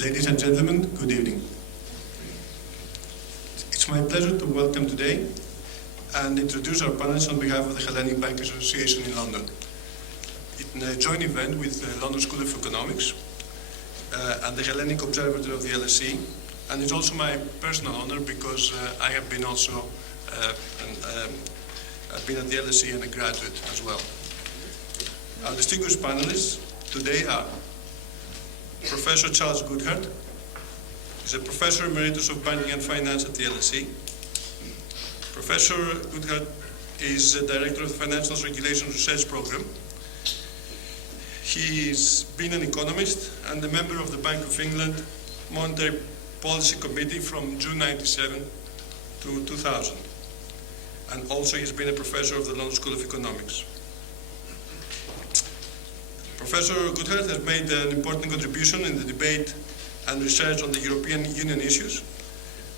Ladies and gentlemen, good evening. It's my pleasure to welcome today and introduce our panelists on behalf of the Hellenic Bankers Association in London. It's a joint event with the London School of Economics and the Hellenic Observatory of the LSE, and it's also my personal honor because I have been also I've been at the LSE and a graduate as well. Our distinguished panelists today are Professor Charles Goodhart. He's a Professor Emeritus of Banking and Finance at the LSE. Professor Goodhart is the Director of the Financial Regulation Research Program. He's been an economist and a member of the Bank of England Monetary Policy Committee from June 1997 to 2000. And also he's been a professor of the London School of Economics. Professor Goodhart has made an important contribution in the debate and research on the European Union issues,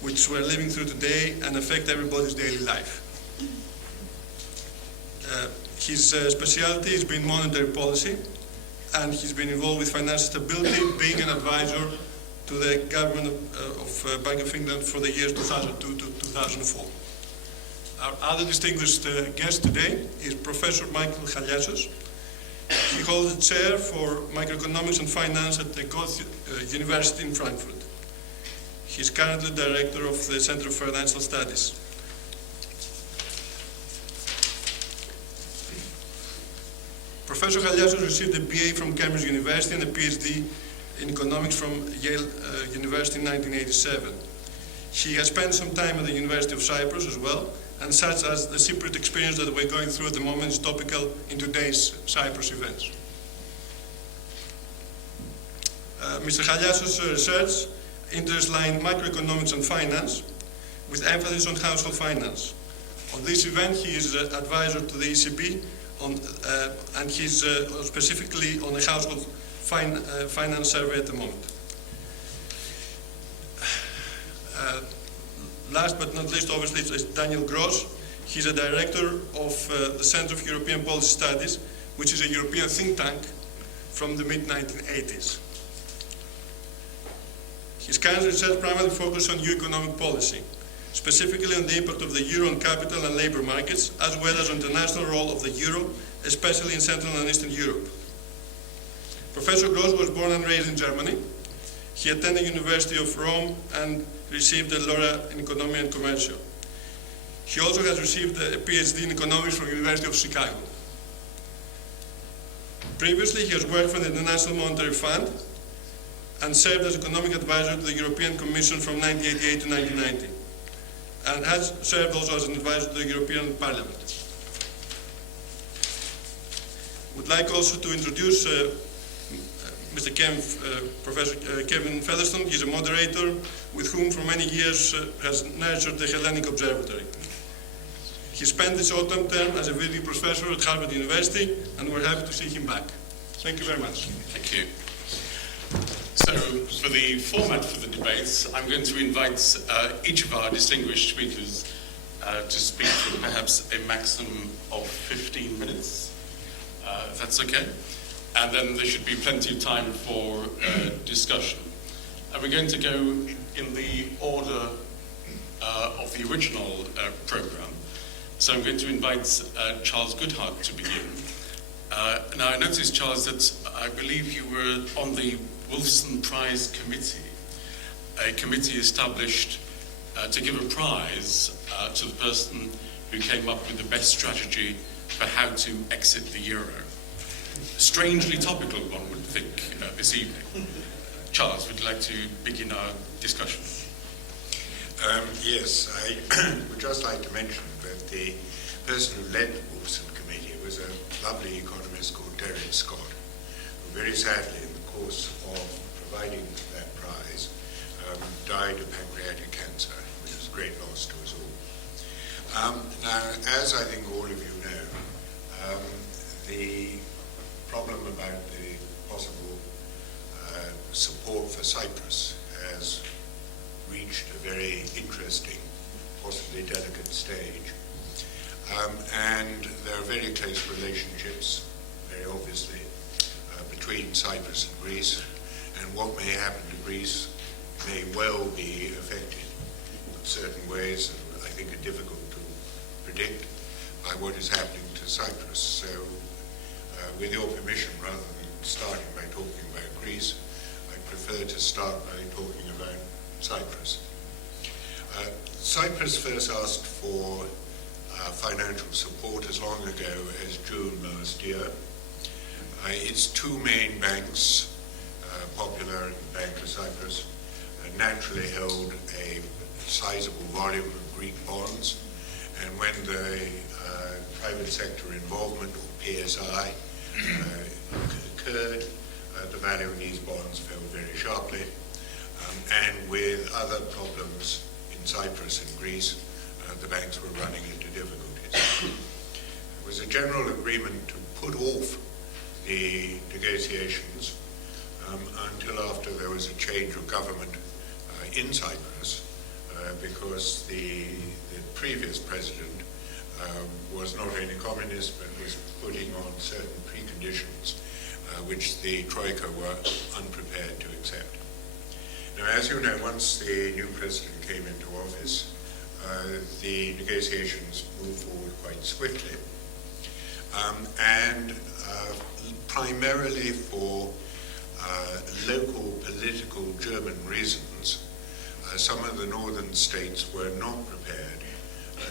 which we're living through today and affect everybody's daily life. His specialty has been monetary policy, and he's been involved with financial stability, being an advisor to the government of Bank of England for the years 2002 to 2004. Our other distinguished guest today is Professor Michael Haliassos. He holds a chair for Macroeconomics and Finance at the Goethe University in Frankfurt. He's currently director of the Center of Financial Studies. Professor Haliassos received a BA from Cambridge University and a PhD in economics from Yale University in 1987. He has spent some time at the University of Cyprus as well, and such as the Cypriot experience that we're going through at the moment is topical in today's Cyprus events. Mr. Haliassos' research interests lie in macroeconomics and finance, with emphasis on household finance. On this event, he is an advisor to the ECB, and he's specifically on a household finance survey at the moment. Last but not least, obviously, is Daniel Gros. He's a director of the Center of European Policy Studies, which is a European think tank from the mid-1980s. His current research primarily focuses on EU economic policy, specifically on the impact of the euro on capital and labour markets, as well as on the international role of the euro, especially in Central and Eastern Europe. Professor Gros was born and raised in Germany. He attended the University of Rome and received a laurea in Economy and Commercio. He also has received a PhD in economics from the University of Chicago. Previously, he has worked for the International Monetary Fund and served as economic advisor to the European Commission from 1988 to 1990, and has served also as an advisor to the European Parliament. Would like also to introduce Mr. Professor Kevin Featherstone. He's a moderator with whom for many years has nurtured the Hellenic Observatory. He spent this autumn term as a visiting professor at Harvard University, and we're happy to see him back. Thank you very much. Thank you. So, for the format for the debates, I'm going to invite each of our distinguished speakers to speak for perhaps a maximum of 15 minutes, if that's okay. And then there should be plenty of time for discussion. And we're going to go in the order of the original program. So I'm going to invite Charles Goodhart to begin. Now I noticed, Charles, that I believe you were on the Wolfson Prize Committee, a committee established to give a prize to the person who came up with the best strategy for how to exit the euro. Strangely topical, one would think, this evening. Charles, would you like to begin our discussion? Yes, I would just like to mention that the person who led the Wolfson Committee was a lovely economist called Derek Scott, who very sadly, in the course of providing that prize, died of pancreatic cancer, which was a great loss to us all. Now, as I think all of you know, the problem about the possible support for Cyprus has reached a very interesting, possibly delicate stage. And there are very close relationships, very obviously, between Cyprus and Greece, and what may happen to Greece may well be affected in certain ways, and I think are difficult to predict, by what is happening to Cyprus. So, with your permission, rather than starting by talking about Greece, I prefer to start by talking about Cyprus. Cyprus first asked for financial support as long ago as June last year. Its two main banks, Popular and Bank of Cyprus, naturally held a sizable volume of Greek bonds, and when the private sector involvement, or PSI, occurred, the value of these bonds fell very sharply, and with other problems in Cyprus and Greece, the banks were running into difficulties. There was a general agreement to put off the negotiations until after there was a change of government in Cyprus, because the previous president was not only communist but was putting on certain preconditions which the Troika were unprepared to accept. Now, as you know, once the new president came into office, the negotiations moved forward quite swiftly, and primarily for local political German reasons, some of the northern states were not prepared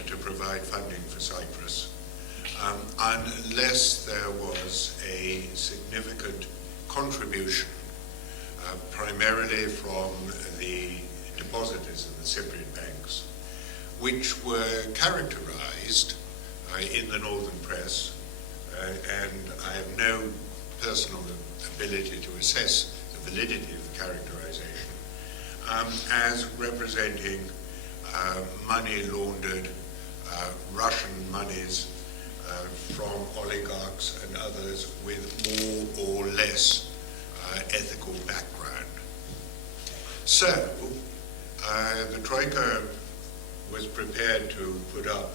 to provide funding for Cyprus unless there was a significant contribution, primarily from the depositors of the Cypriot banks, which were characterized in the northern press, and I have no personal ability to assess the validity of the characterization, as representing money laundered, Russian monies from oligarchs and others with more or less ethical background. So, the Troika was prepared to put up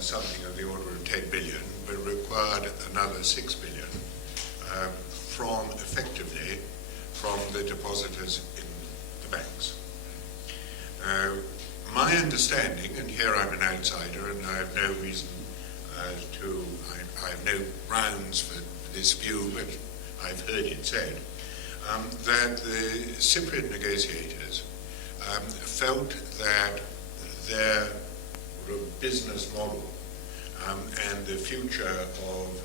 something of the order of 10 billion, but required another 6 billion effectively from the depositors in the banks. My understanding, and here I'm an outsider and I have no reason I have no grounds for this view, but I've heard it said, that the Cypriot negotiators felt that their business model and the future of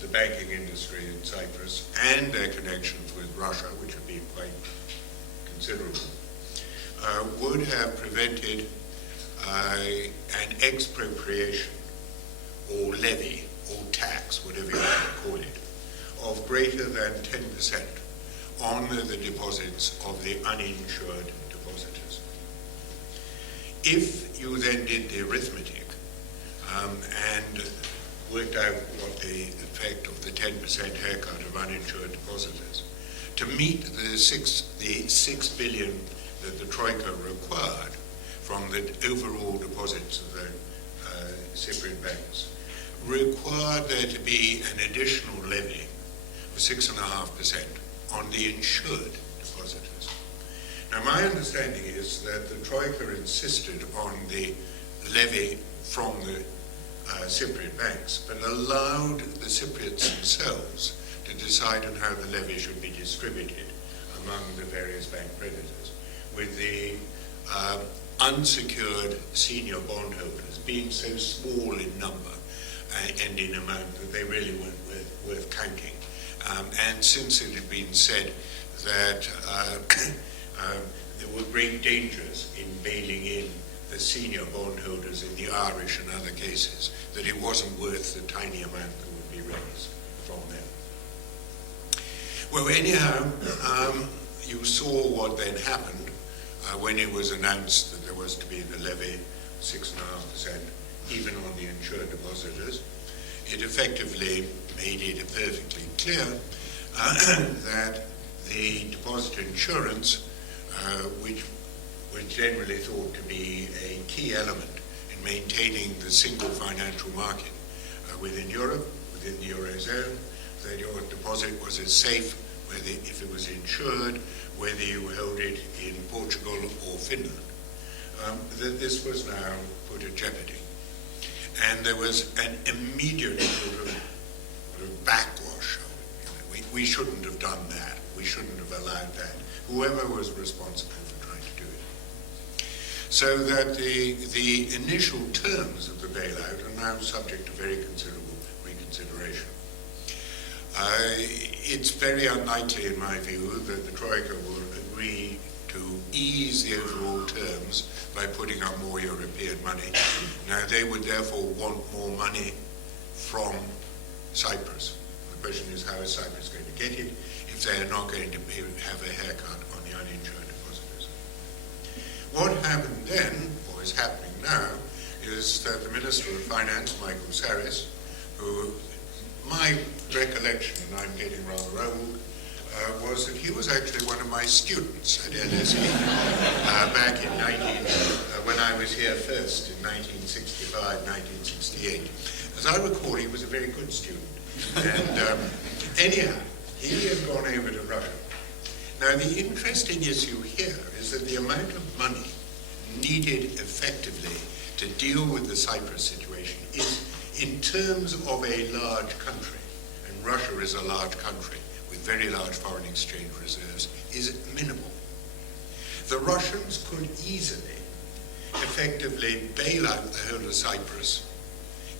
the banking industry in Cyprus and their connections with Russia, which have been quite considerable, would have prevented an expropriation or levy or tax, whatever you want to call it, of greater than 10% on the deposits of the uninsured depositors. If you then did the arithmetic and worked out what the effect of the 10% haircut of uninsured depositors, to meet the 6 billion that the Troika required from the overall deposits of the Cypriot banks, required there to be an additional levy of 6.5% on the insured depositors. Now, my understanding is that the Troika insisted on the levy from the Cypriot banks, but allowed the Cypriots themselves to decide on how the levy should be distributed among the various bank creditors, with the unsecured senior bondholders being so small in number and in amount that they really weren't worth counting. And since it had been said that there were great dangers in bailing in the senior bondholders in the Irish and other cases, that it wasn't worth the tiny amount that would be raised from them. Well, anyhow, you saw what then happened when it was announced that there was to be the levy 6.5%, even on the insured depositors. It effectively made it perfectly clear that the deposit insurance, which was generally thought to be a key element in maintaining the single financial market within Europe, within the Eurozone, that your deposit was as safe whether if it was insured, whether you held it in Portugal or Finland, that this was now put at jeopardy. And there was an immediate sort of backwash. We shouldn't have done that. We shouldn't have allowed that. Whoever was responsible for trying to do it. So that the initial terms of the bailout are now subject to very considerable reconsideration. It's very unlikely, in my view, that the Troika will agree to ease the overall terms by putting up more European money. Now, they would therefore want more money from Cyprus. The question is, how is Cyprus going to get it if they are not going to have a haircut on the uninsured depositors? What happened then, or is happening now, is that the Minister of Finance, Michael Saris, who, my recollection, and I'm getting rather old, was that he was actually one of my students at LSE back in when I was here first in 1965, 1968. As I recall, he was a very good student. And anyhow, he had gone over to Russia. Now, the interesting issue here is that the amount of money needed effectively to deal with the Cyprus situation is in terms of a large country, and Russia is a large country with very large foreign exchange reserves, is minimal. The Russians could easily, effectively bail out the whole of Cyprus.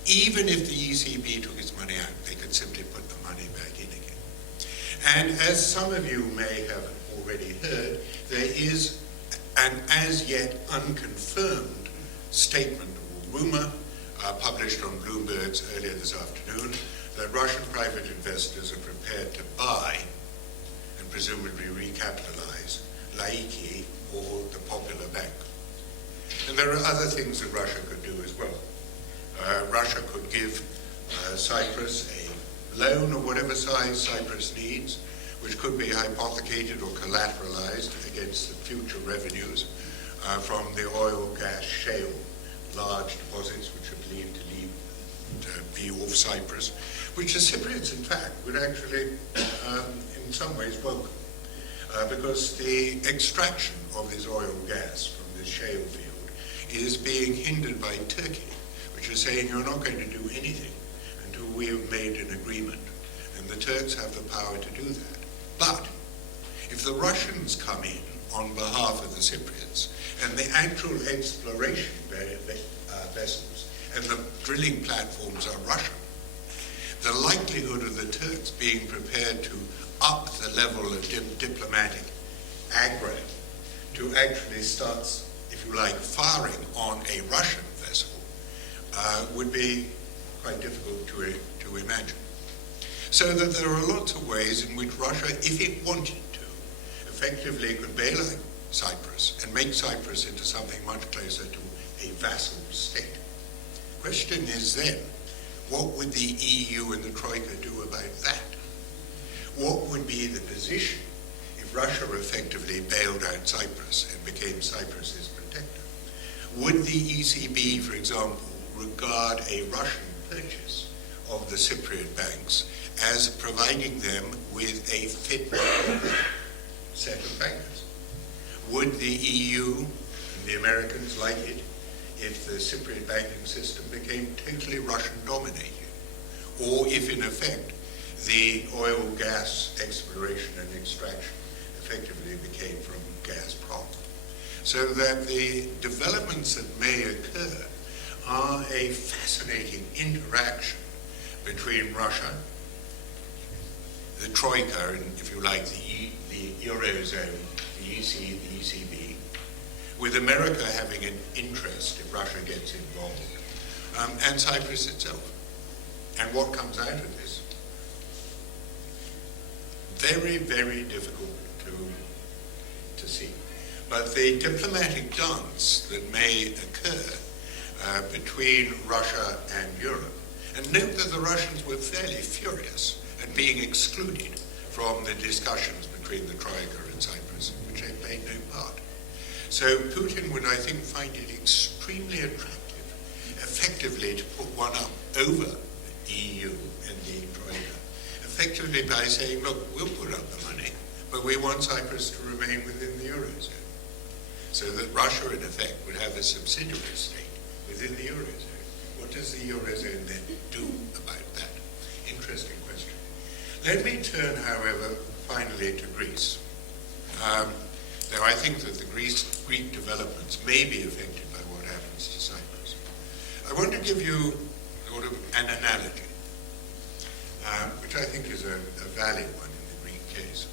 Even if the ECB took its money out, they could simply put the money back in again. And as some of you may have already heard, there is an as yet unconfirmed statement or rumor published on Bloomberg's earlier this afternoon that Russian private investors are prepared to buy and presumably recapitalize Laiki or the Popular Bank. And there are other things that Russia could do as well. Russia could give Cyprus a loan of whatever size Cyprus needs, which could be hypothecated or collateralized against the future revenues from the oil, gas, shale, large deposits which are believed to be off Cyprus, which the Cypriots, in fact, would actually, in some ways, welcome. Because the extraction of this oil and gas from this shale field is being hindered by Turkey, which is saying you're not going to do anything until we have made an agreement. And the Turks have the power to do that. But if the Russians come in on behalf of the Cypriots, and the actual exploration vessels and the drilling platforms are Russian, the likelihood of the Turks being prepared to up the level of diplomatic aggro to actually start, if you like, firing on a Russian vessel would be quite difficult to imagine. So that there are lots of ways in which Russia, if it wanted to, effectively could bail out Cyprus and make Cyprus into something much closer to a vassal state. The question is then, what would the EU and the Troika do about that? What would be the position if Russia effectively bailed out Cyprus and became Cyprus's protector? Would the ECB, for example, regard a Russian purchase of the Cypriot banks as providing them with a fit set of bankers? Would the EU and the Americans like it if the Cypriot banking system became totally Russian-dominated? Or if, in effect, the oil, gas exploration and extraction effectively became from Gazprom? So that the developments that may occur are a fascinating interaction between Russia, the Troika, and if you like, the Eurozone, the ECB, with America having an interest if Russia gets involved, and Cyprus itself. And what comes out of this? Very, very difficult to see. But the diplomatic dance that may occur between Russia and Europe, and note that the Russians were fairly furious at being excluded from the discussions between the Troika and Cyprus, which they played no part. So Putin would, I think, find it extremely attractive, effectively, to put one up over the EU and the Troika, effectively by saying, look, we'll put up the money, but we want Cyprus to remain within the Eurozone. So that Russia, in effect, would have a subsidiary state within the Eurozone. What does the Eurozone then do about that? Interesting question. Let me turn, however, finally to Greece. Though I think that the Greek developments may be affected by what happens to Cyprus. I want to give you sort of an analogy, which I think is a valid one in the Greek case.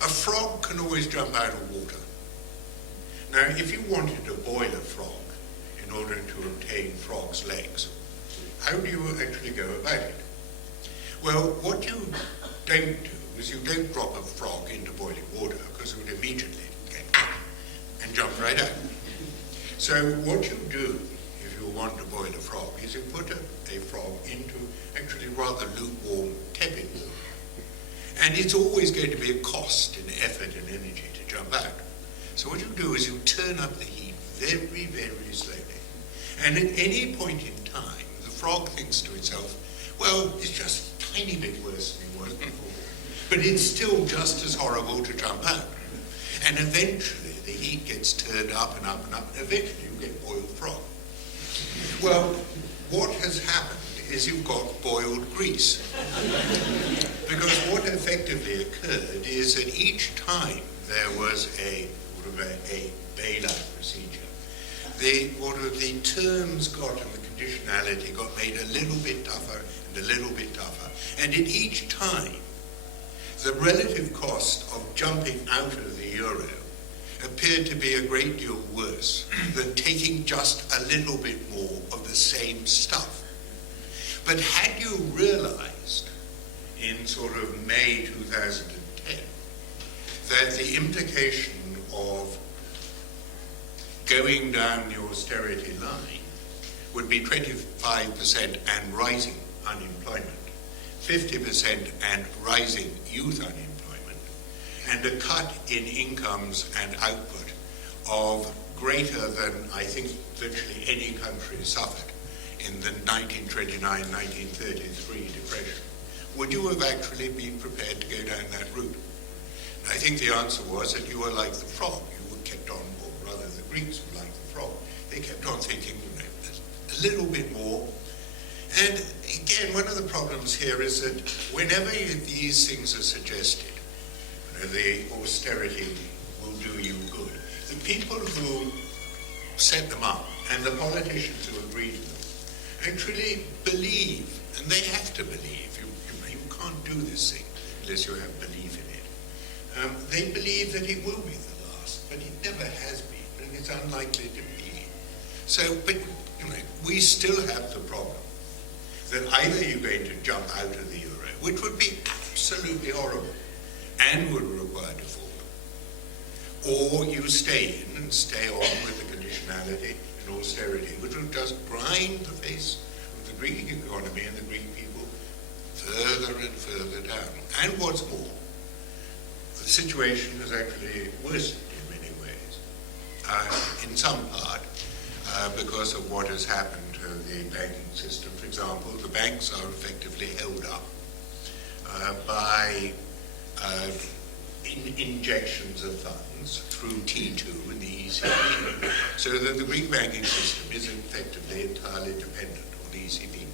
A frog can always jump out of water. Now, if you wanted to boil a frog in order to obtain frog's legs, how do you actually go about it? Well, what you don't do is you don't drop a frog into boiling water, because it would immediately get and jump right out. So what you do if you want to boil a frog is you put a frog into actually rather lukewarm, tepid water. And it's always going to be a cost in effort and energy to jump out. So what you do is you turn up the heat very, very slowly. And at any point in time, the frog thinks to itself, well, it's just a tiny bit worse than it was before. But it's still just as horrible to jump out. And eventually the heat gets turned up and up and up, and eventually you get boiled frog. Well, what has happened is you've got boiled grease. Because what effectively occurred is that each time there was a bailout procedure, the terms got and the conditionality got made a little bit tougher and a little bit tougher. And at each time, the relative cost of jumping out of the euro appeared to be a great deal worse than taking just a little bit more of the same stuff. But had you realized in sort of May 2010 that the implication of going down the austerity line would be 25% and rising unemployment, 50% and rising youth unemployment, and a cut in incomes and output of greater than, I think, virtually any country suffered in the 1929-1933 depression, would you have actually been prepared to go down that route? And I think the answer was that you were like the frog. You were kept on, or rather the Greeks were like the frog. They kept on thinking, a little bit more. And again, one of the problems here is that whenever these things are suggested, the austerity will do you good, the people who set them up and the politicians who agree to them actually believe, and they have to believe, you can't do this thing unless you have belief in it. They believe that it will be the last, but it never has been, and it's unlikely to be. So, but we still have the problem that either you're going to jump out of the euro, which would be absolutely horrible and would require default, or you stay in and stay on with the conditionality and austerity, which will just grind the face of the Greek economy and the Greek people further and further down. And what's more, the situation has actually worsened in many ways. In some part, because of what has happened to the banking system. For example, the banks are effectively held up by injections of funds through T2 and the ECB, so that the Greek banking system is effectively entirely dependent on the ECB.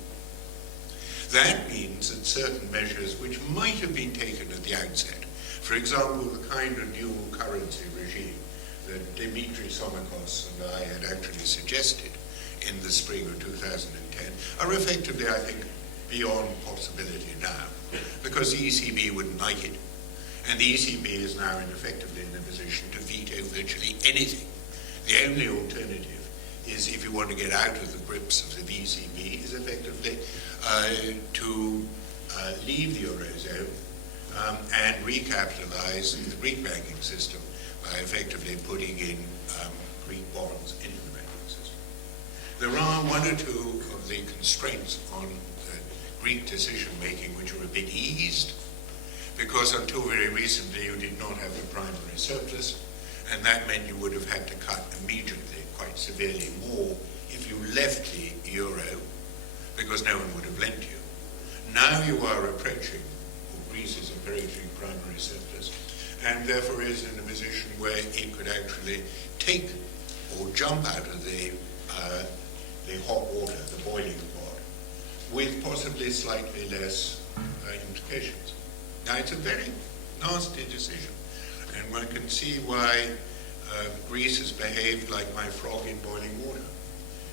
That means that certain measures which might have been taken at the outset, for example, the kind of dual currency regime that Dimitris Somakos and I had actually suggested in the spring of 2010, are effectively, I think, beyond possibility now, because the ECB wouldn't like it. And the ECB is now effectively in a position to veto virtually anything. The only alternative is, if you want to get out of the grips of the ECB, is effectively to leave the Eurozone and recapitalize the Greek banking system by effectively putting in Greek bonds into the banking system. There are one or two of the constraints on the Greek decision-making which are a bit eased, because until very recently you did not have a primary surplus, and that meant you would have had to cut immediately, quite severely more, if you left the euro, because no one would have lent you. Now you are approaching, or Greece is approaching primary surplus, and therefore is in a position where it could actually take or jump out of the hot water, the boiling pot, with possibly slightly less implications. Now, it's a very nasty decision, and one can see why Greece has behaved like my frog in boiling water.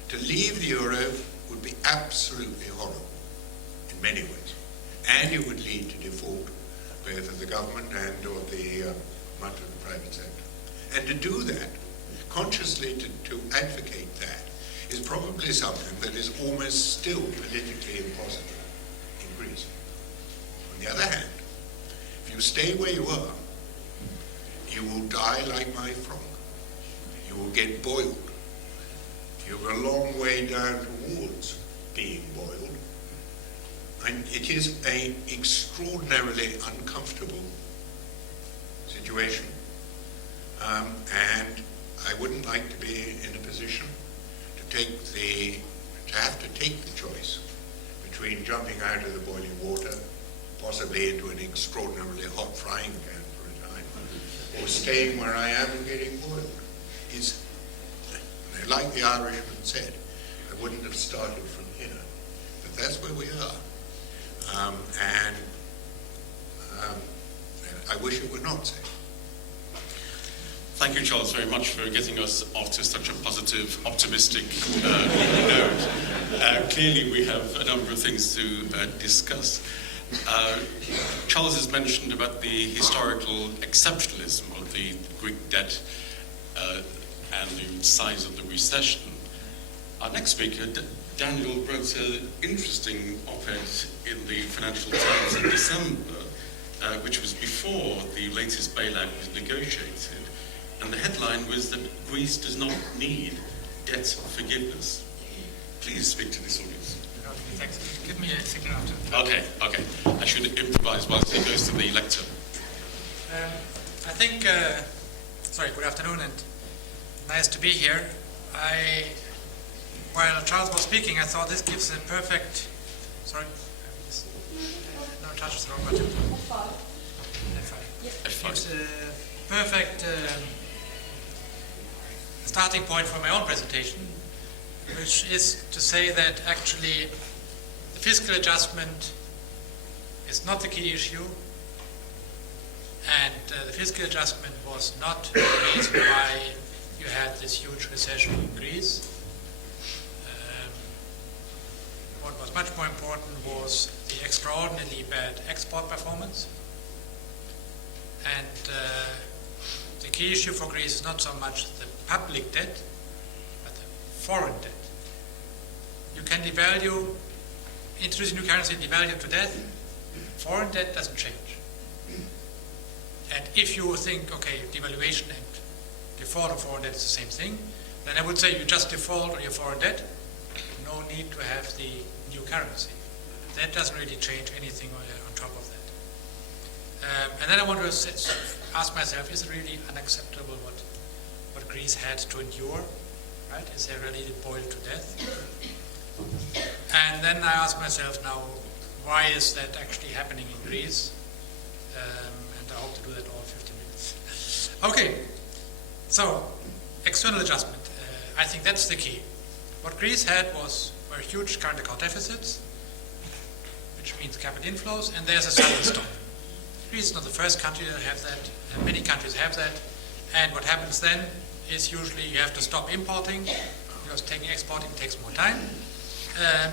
To leave the euro would be absolutely horrible in many ways, and it would lead to default both of the government and of the much of the private sector. And to do that, consciously to advocate that, is probably something that is almost still politically impossible in Greece. On the other hand, if you stay where you are, you will die like my frog. You will get boiled. You're a long way down towards being boiled. And it is an extraordinarily uncomfortable situation. And I wouldn't like to be in a position to have to take the choice between jumping out of the boiling water, possibly into an extraordinarily hot frying pan for a time, or staying where I am and getting boiled. Like the Irishman said, I wouldn't have started from here, but that's where we are. I wish it were not so. Thank you, Charles, very much for getting us off to such a positive, optimistic note. Clearly, we have a number of things to discuss. Charles has mentioned about the historical exceptionalism of the Greek debt and the size of the recession. Our next speaker, Daniel, wrote an interesting op-ed in the Financial Times in December, which was before the latest bailout was negotiated. And the headline was that Greece does not need debt forgiveness. Please speak to this audience. Thanks. Give me a second after. Okay. I should improvise whilst he goes to the lecture. I think, good afternoon and nice to be here. While Charles was speaking, I thought this gives a perfect, no, touch the wrong button. F5. Gives a perfect starting point for my own presentation, which is to say that actually the fiscal adjustment is not the key issue, and the fiscal adjustment was not the reason why you had this huge recession in Greece. What was much more important was the extraordinarily bad export performance, and the key issue for Greece is not so much the public debt, but the foreign debt. You can introduce a new currency and devalue it to death. Foreign debt doesn't change. And if you think, okay, devaluation and default of foreign debt is the same thing, then I would say you just default on your foreign debt. No need to have the new currency. That doesn't really change anything on top of that. And then I want to ask myself, is it really unacceptable what Greece had to endure? Right? Is there really boiled to death? And then I ask myself now, why is that actually happening in Greece? And I hope to do that all 15 minutes. Okay, so external adjustment. I think that's the key. What Greece had were huge current account deficits, which means capital inflows, and there's a sudden stop. Greece is not the first country to have that. Many countries have that. And what happens then is usually you have to stop importing, because exporting takes more time,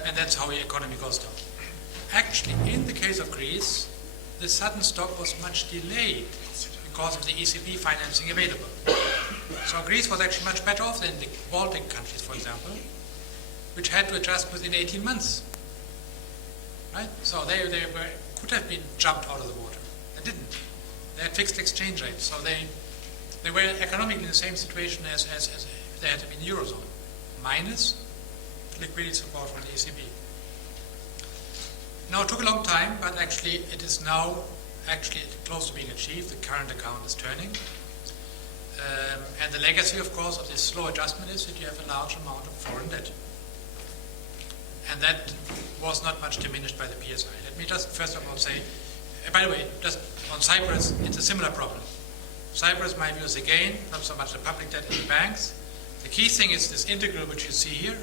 and that's how your economy goes down. Actually, in the case of Greece, the sudden stop was much delayed because of the ECB financing available. So Greece was actually much better off than the Baltic countries, for example, which had to adjust within 18 months. Right? So they could have been jumped out of the water. They didn't. They had fixed exchange rates, so they were economically in the same situation as they had been in the Eurozone, minus liquidity support from the ECB. Now, it took a long time, but actually it is now close to being achieved. The current account is turning. And the legacy, of course, of this slow adjustment is that you have a large amount of foreign debt. and that was not much diminished by the PSI. Let me just first of all say, by the way, just on Cyprus, it's a similar problem. Cyprus, my view is again, not so much the public debt and the banks. The key thing is this integral which you see here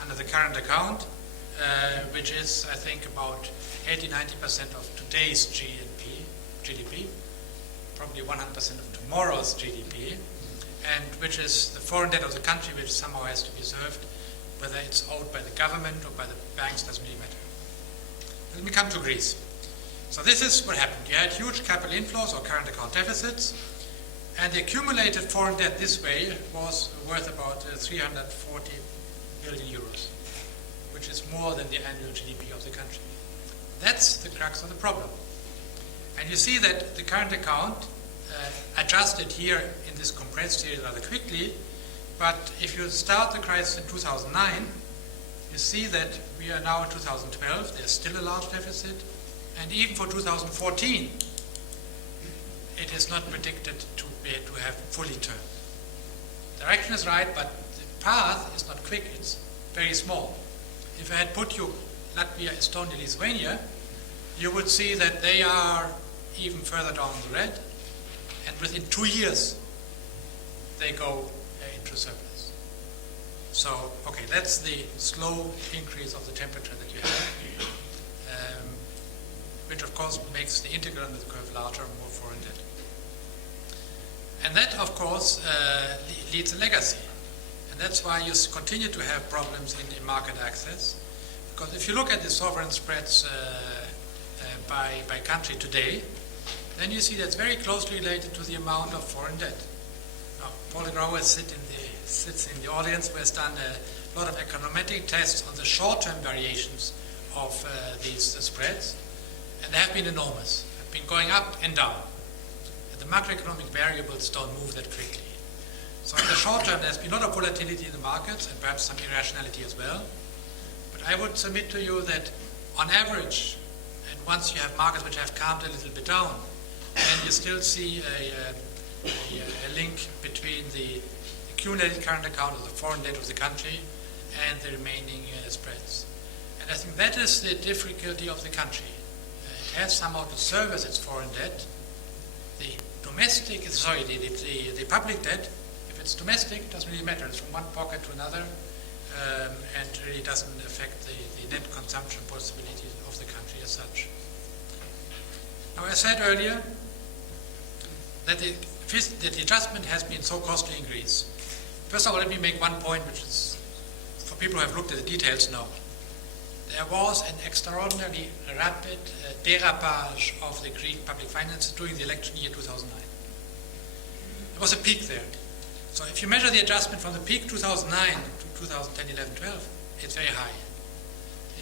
under the current account, which is, I think, about 80-90% of today's GDP, probably 100% of tomorrow's GDP, and which is the foreign debt of the country, which somehow has to be served, whether it's owed by the government or by the banks, doesn't really matter. Let me come to Greece. So this is what happened. You had huge capital inflows or current account deficits, and the accumulated foreign debt this way was worth about 340 billion euros, which is more than the annual GDP of the country. That's the crux of the problem. And you see that the current account adjusted here in this compressed series rather quickly, but if you start the crisis in 2009, you see that we are now in 2012, there's still a large deficit, and even for 2014, it is not predicted to have fully turned. Direction is right, but the path is not quick, it's very small. If I had put you Latvia, Estonia, Lithuania, you would see that they are even further down the red, and within 2 years, they go into surplus. So, okay, that's the slow increase of the temperature that you have, which of course makes the integral under the curve larger, more foreign debt. And that, of course, leads a legacy. And that's why you continue to have problems in market access. Because if you look at the sovereign spreads by country today, then you see that's very closely related to the amount of foreign debt. Now, Paul Gros sits in the audience, who has done a lot of econometric tests on the short-term variations of these spreads, and they have been enormous. Have been going up and down. And the macroeconomic variables don't move that quickly. So in the short term, there's been a lot of volatility in the markets and perhaps some irrationality as well. But I would submit to you that on average, and once you have markets which have calmed a little bit down, then you still see a link between the accumulated current account of the foreign debt of the country and the remaining spreads. And I think that is the difficulty of the country. It has somehow to service its foreign debt. The public debt, if it's domestic, it doesn't really matter. It's from one pocket to another, and really doesn't affect the net consumption possibilities of the country as such. Now, I said earlier that the adjustment has been so costly in Greece. First of all, let me make one point, which is, for people who have looked at the details now. There was an extraordinarily rapid derapage of the Greek public finances during the election year 2009. There was a peak there. So if you measure the adjustment from the peak 2009 to 2010, 11, 12, it's very high.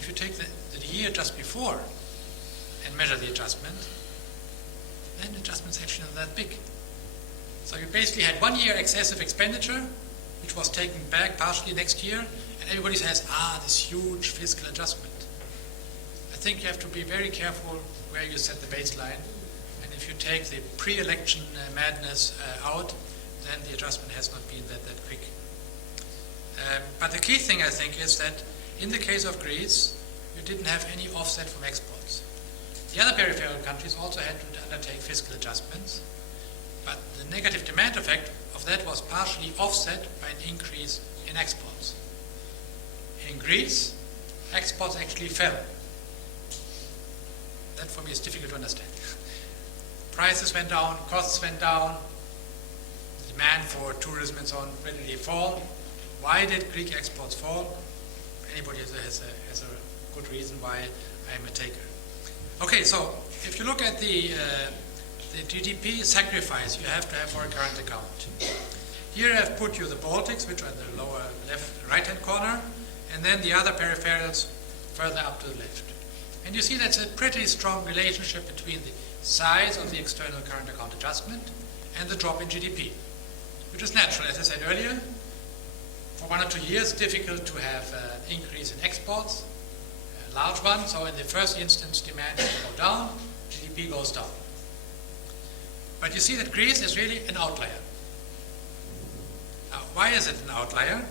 If you take the year just before and measure the adjustment, then the adjustment's actually not that big. So you basically had 1 year excessive expenditure, which was taken back partially next year, and everybody says, this huge fiscal adjustment. I think you have to be very careful where you set the baseline, and if you take the pre-election madness out, then the adjustment has not been that quick. But the key thing, I think, is that in the case of Greece, you didn't have any offset from exports. The other peripheral countries also had to undertake fiscal adjustments, but the negative demand effect of that was partially offset by an increase in exports. In Greece, exports actually fell. That for me is difficult to understand. Prices went down, costs went down, the demand for tourism and so on gradually fall. Why did Greek exports fall? Anybody has a good reason why I'm a taker. Okay, so if you look at the GDP sacrifice you have to have for a current account. Here I've put you the Baltics, which are in the lower left, right-hand corner, and then the other peripherals further up to the left. And you see that's a pretty strong relationship between the size of the external current account adjustment and the drop in GDP, which is natural. As I said earlier, for 1 or 2 years, difficult to have an increase in exports, a large one. So in the first instance, demand will go down, GDP goes down. But you see that Greece is really an outlier. Now, why is it an outlier?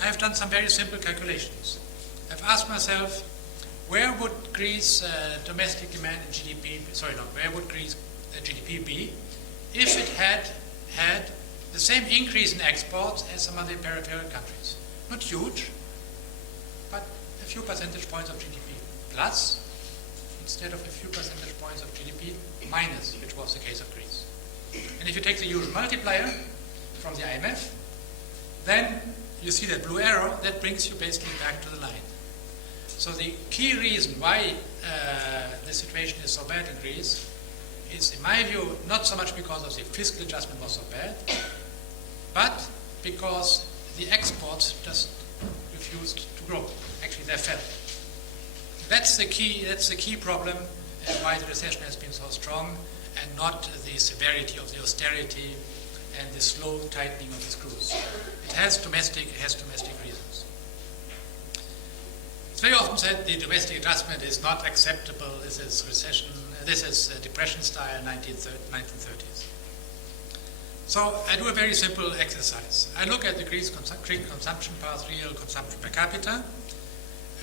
I have done some very simple calculations. I've asked myself, where would Greece domestic demand and GDP, where would Greece GDP be if it had the same increase in exports as some other peripheral countries? Not huge, but a few percentage points of GDP plus, instead of a few percentage points of GDP minus, which was the case of Greece. And if you take the usual multiplier from the IMF, then you see that blue arrow, that brings you basically back to the line. So the key reason why the situation is so bad in Greece is, in my view, not so much because of the fiscal adjustment was so bad, but because the exports just refused to grow. Actually, they fell. That's the key problem why the recession has been so strong, and not the severity of the austerity and the slow tightening of the screws. It has domestic reasons. It's very often said the domestic adjustment is not acceptable. This is recession. This is depression style 1930s. So I do a very simple exercise. I look at the Greek consumption path, real consumption per capita,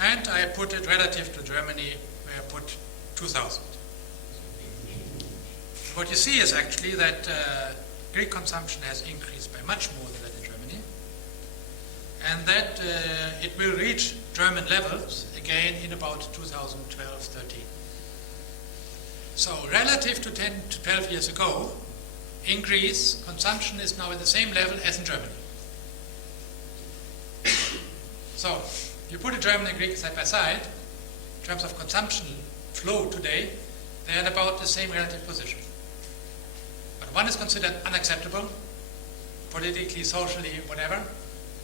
and I put it relative to Germany, where I put 2000. What you see is actually that Greek consumption has increased by much more than that in Germany, and that it will reach German levels again in about 2012-13. So relative to 10 to 12 years ago, in Greece, consumption is now at the same level as in Germany. So you put Germany and Greece side by side, in terms of consumption flow today, they're in about the same relative position. But one is considered unacceptable, politically, socially, whatever,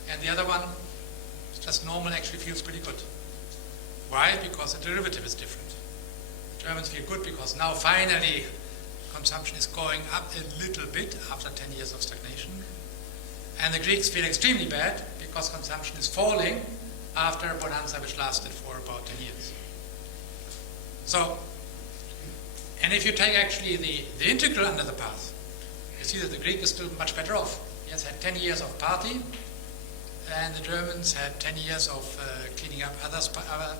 and the other one is just normal, actually feels pretty good. Why? Because the derivative is different. The Germans feel good because now finally consumption is going up a little bit after 10 years of stagnation. And the Greeks feel extremely bad because consumption is falling after a bonanza which lasted for about 10 years. So, and if you take actually the integral under the path, you see that the Greek is still much better off. He has had 10 years of party, and the Germans had 10 years of cleaning up other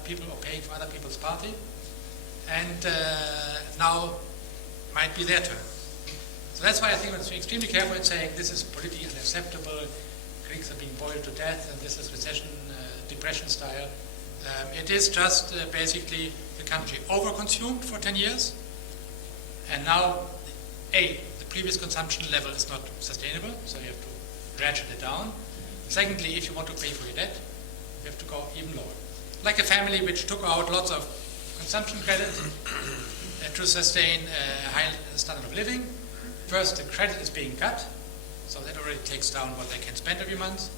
people or paying for other people's party, and now might be their turn. So that's why I think we have to be extremely careful in saying this is politically unacceptable, Greeks are being boiled to death, and this is recession, depression style. It is just basically the country overconsumed for 10 years, and now, the previous consumption level is not sustainable, so you have to ratchet it down. Secondly, if you want to pay for your debt, you have to go even lower. Like a family which took out lots of consumption credit to sustain a high standard of living. First, the credit is being cut, so that already takes down what they can spend every month.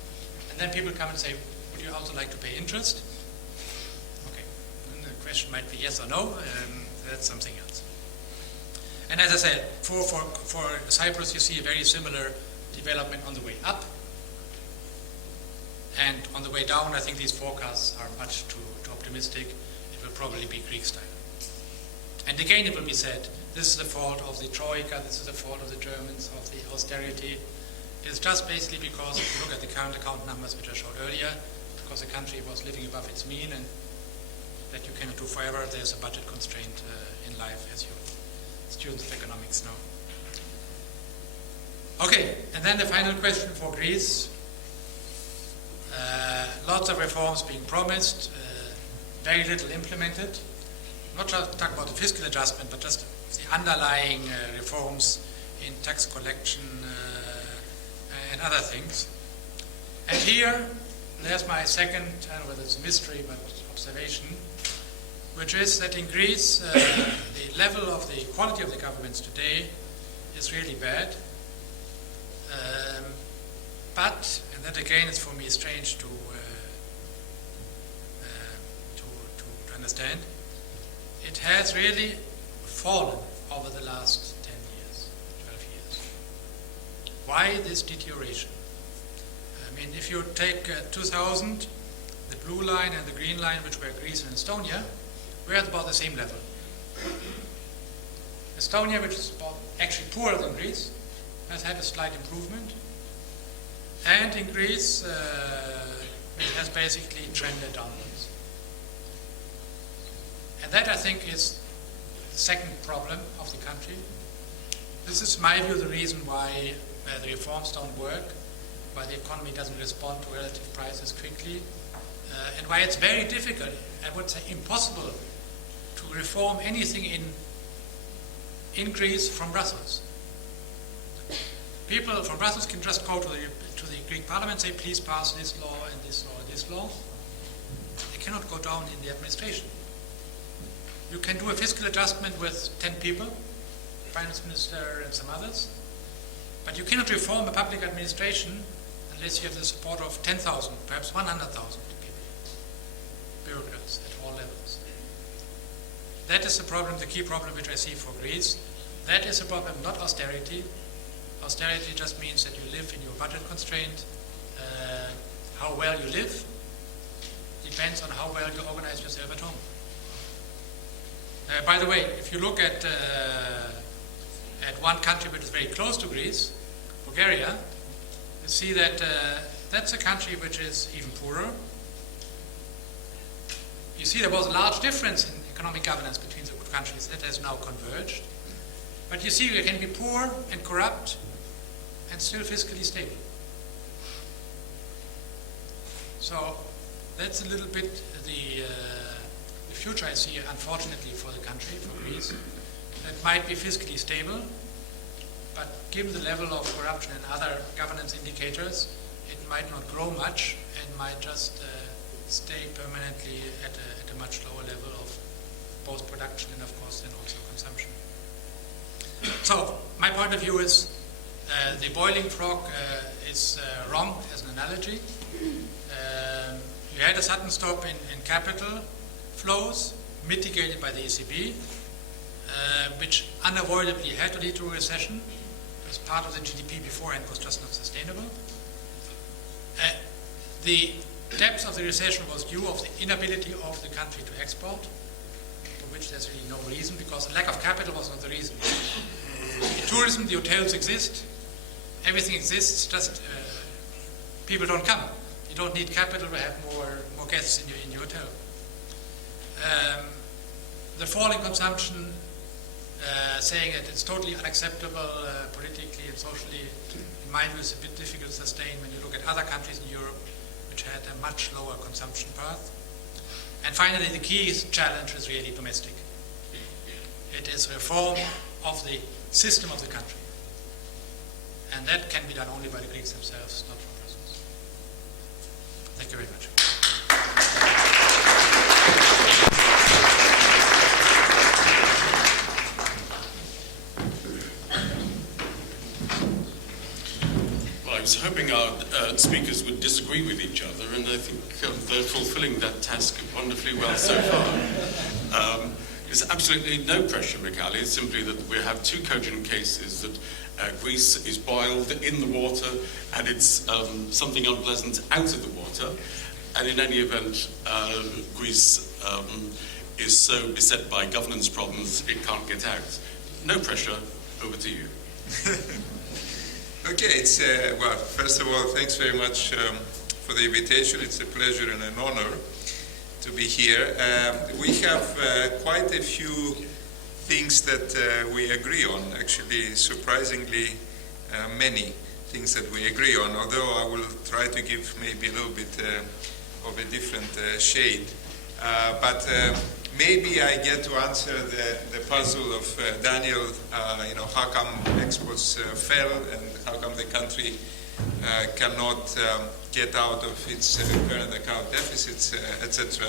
And then people come and say, would you also like to pay interest? Okay, and the question might be yes or no, that's something else. And as I said, for Cyprus, you see a very similar development on the way up. And on the way down, I think these forecasts are much too optimistic. It will probably be Greek style. And again, it will be said, this is the fault of the Troika, this is the fault of the Germans, of the austerity. It's just basically because if you look at the current account numbers which I showed earlier, because the country was living above its mean, and that you cannot do forever, there's a budget constraint in life, as you students of economics know. Okay, and then the final question for Greece. Lots of reforms being promised, very little implemented. Not just talk about the fiscal adjustment, but just the underlying reforms in tax collection and other things. And here, there's my second, I don't know whether it's a mystery, but observation, which is that in Greece, the level of the quality of the governments today is really bad. But, and that again is for me strange to understand, it has really fallen over the last 10 years, 12 years. Why this deterioration? I mean, if you take 2000, the blue line and the green line, which were Greece and Estonia, we're at about the same level. Estonia, which is about actually poorer than Greece, has had a slight improvement. And in Greece, it has basically trended downwards. And that, I think, is the second problem of the country. This is, in my view, the reason why the reforms don't work, why the economy doesn't respond to relative prices quickly, and why it's very difficult, I would say impossible, to reform anything in Greece from Brussels. People from Brussels can just go to the Greek parliament and say, please pass this law and this law and this law. They cannot go down in the administration. You can do a fiscal adjustment with 10 people, finance minister and some others, but you cannot reform a public administration unless you have the support of 10,000, perhaps 100,000 people, bureaucrats at all levels. That is the problem, the key problem which I see for Greece. That is a problem, not austerity. Austerity just means that you live in your budget constraint. How well you live depends on how well you organize yourself at home. By the way, if you look at one country which is very close to Greece, Bulgaria, you see that that's a country which is even poorer. You see there was a large difference in economic governance between the countries. That has now converged. But you see you can be poor and corrupt and still fiscally stable. So that's a little bit the future I see, unfortunately, for the country, for Greece. It might be fiscally stable, but given the level of corruption and other governance indicators, it might not grow much and might just stay permanently at a much lower level of both production and, of course, then also consumption. So my point of view is the boiling frog is wrong as an analogy. You had a sudden stop in capital flows, mitigated by the ECB, which unavoidably had to lead to a recession, because part of the GDP beforehand was just not sustainable. The depth of the recession was due of the inability of the country to export, for which there's really no reason, because the lack of capital was not the reason. The tourism, the hotels exist, everything exists, just people don't come. You don't need capital to have more guests in your hotel. The fall in consumption, saying that it's totally unacceptable politically and socially, in my view, is a bit difficult to sustain when you look at other countries in Europe which had a much lower consumption path. And finally, the key challenge is really domestic. It is reform of the system of the country. And that can be done only by the Greeks themselves, not from Brussels. Thank you very much. Well, I was hoping our speakers would disagree with each other, and I think they're fulfilling that task wonderfully well so far. There's absolutely no pressure, Mikhaili. It's simply that we have two cogent cases that Greece is boiled in the water and it's something unpleasant out of the water. And in any event, Greece is so beset by governance problems it can't get out. No pressure. Over to you. Okay, it's well, first of all, thanks very much for the invitation. It's a pleasure and an honor to be here. We have quite a few things that we agree on, actually surprisingly many things that we agree on, although I will try to give maybe a little bit of a different shade. But maybe I get to answer the puzzle of Daniel, how come exports fell and how come the country cannot get out of its current account deficits, etc.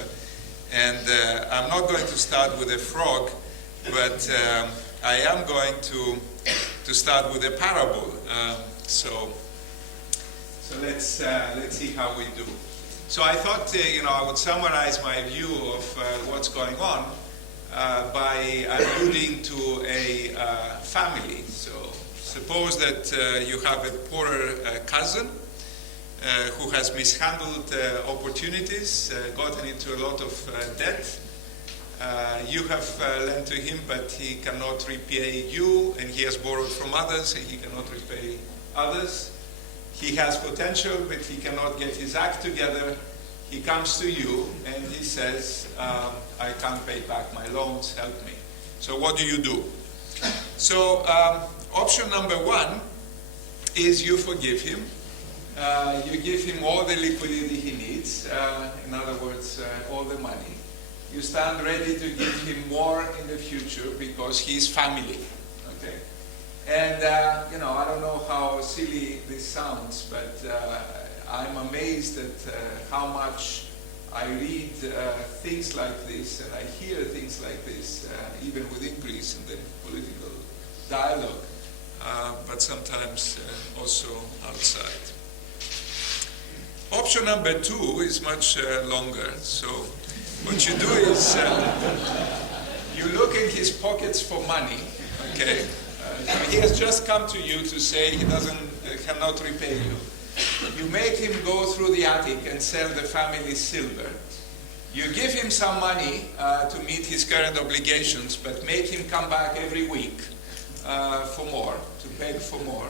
And I'm not going to start with a frog, but I am going to start with a parable. So let's see how we do. So I thought, I would summarize my view of what's going on by alluding to a family. So suppose that you have a poorer cousin who has mishandled opportunities, gotten into a lot of debt. You have lent to him, but he cannot repay you, and he has borrowed from others, and he cannot repay others. He has potential, but he cannot get his act together, he comes to you and he says, I can't pay back my loans, help me. So what do you do? So option number one is you forgive him. You give him all the liquidity he needs, in other words, all the money. You stand ready to give him more in the future because he's family. Okay? And, I don't know how silly this sounds, but I'm amazed at how much I read things like this and I hear things like this, even within Greece in the political dialogue, but sometimes also outside. Option number two is much longer. So what you do is you look in his pockets for money, okay? He has just come to you to say he cannot repay you. You make him go through the attic and sell the family's silver. You give him some money to meet his current obligations, but make him come back every week for more, to beg for more.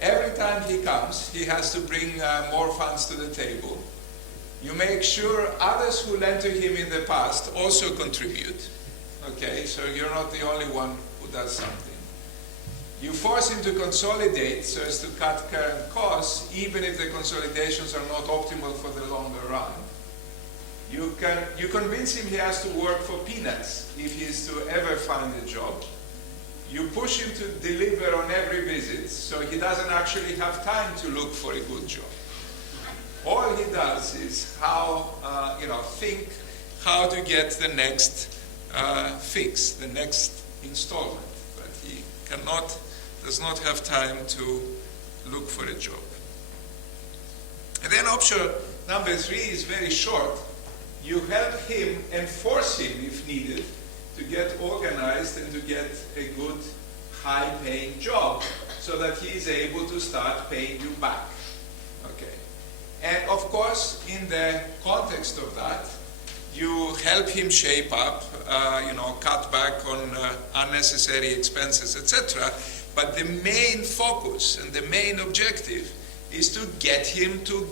Every time he comes, he has to bring more funds to the table. You make sure others who lent to him in the past also contribute. Okay, so you're not the only one who does something. You force him to consolidate so as to cut current costs, even if the consolidations are not optimal for the longer run. You convince him he has to work for peanuts if he is to ever find a job. You push him to deliver on every visit, so he doesn't actually have time to look for a good job. All he does is think how to get the next fix, the next installment. But he does not have time to look for a job. And then option number three is very short. You help him and force him, if needed, to get organized and to get a good, high-paying job so that he is able to start paying you back. Okay. And of course, in the context of that, you help him shape up, cut back on unnecessary expenses, etc. But the main focus and the main objective is to get him to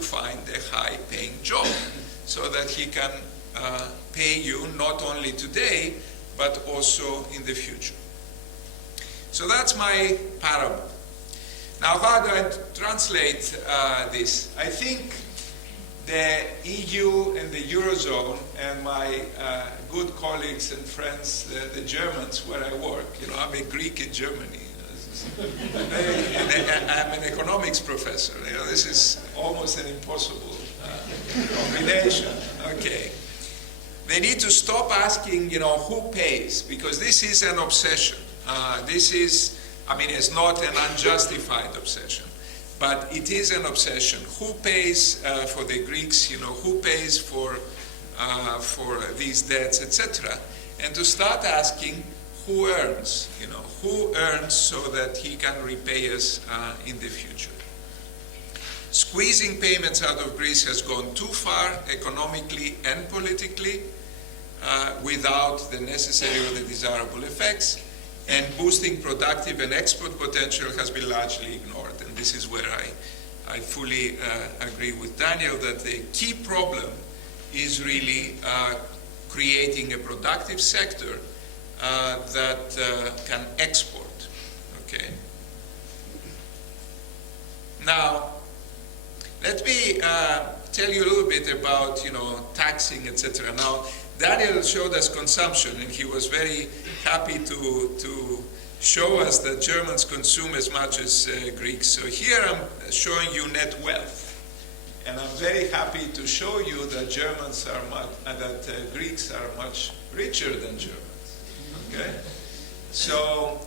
find a high-paying job so that he can pay you not only today, but also in the future. So that's my parable. Now, how do I translate this? I think the EU and the Eurozone and my good colleagues and friends, the Germans, where I work, I'm a Greek in Germany. I'm an economics professor. This is almost an impossible combination. Okay. They need to stop asking, who pays, because this is an obsession. It's not an unjustified obsession, but it is an obsession. Who pays for the Greeks? Who pays for these debts, etc. And to start asking, who earns? Who earns so that he can repay us in the future? Squeezing payments out of Greece has gone too far economically and politically without the necessary or the desirable effects, and boosting productive and export potential has been largely ignored. And this is where I fully agree with Daniel that the key problem is really creating a productive sector that can export. Okay. Now, let me tell you a little bit about taxing, etc. Now, Daniel showed us consumption, and he was very happy to show us that Germans consume as much as Greeks. So here I'm showing you net wealth, and I'm very happy to show you that Greeks are much richer than Germans. Okay, so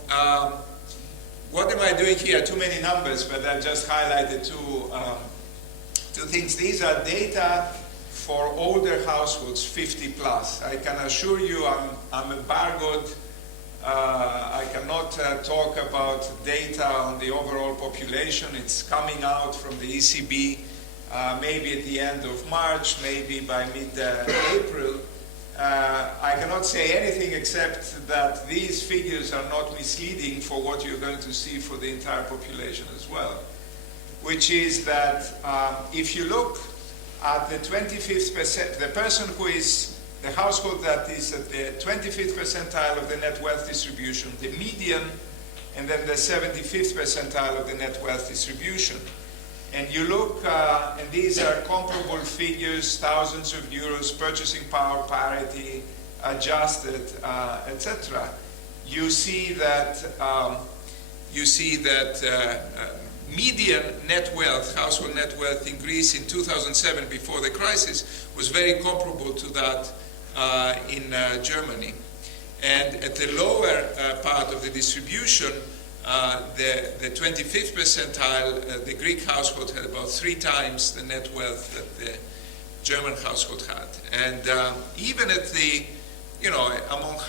what am I doing here? Too many numbers, but I just highlighted two things. These are data for older households, 50 plus. I can assure you I'm embargoed. I cannot talk about data on the overall population. It's coming out from the ECB maybe at the end of March, maybe by mid-April. I cannot say anything except that these figures are not misleading for what you're going to see for the entire population as well, which is that if you look at the 25th percent, the person who is the household that is at the 25th percentile of the net wealth distribution, the median, and then the 75th percentile of the net wealth distribution. And you look, and these are comparable figures, thousands of euros, purchasing power parity, adjusted, etc. You see that median net wealth, household net wealth in Greece in 2007, before the crisis, was very comparable to that in Germany. And at the lower part of the distribution, the 25th percentile, the Greek household had about 3 times the net wealth that the German household had. And even at the, among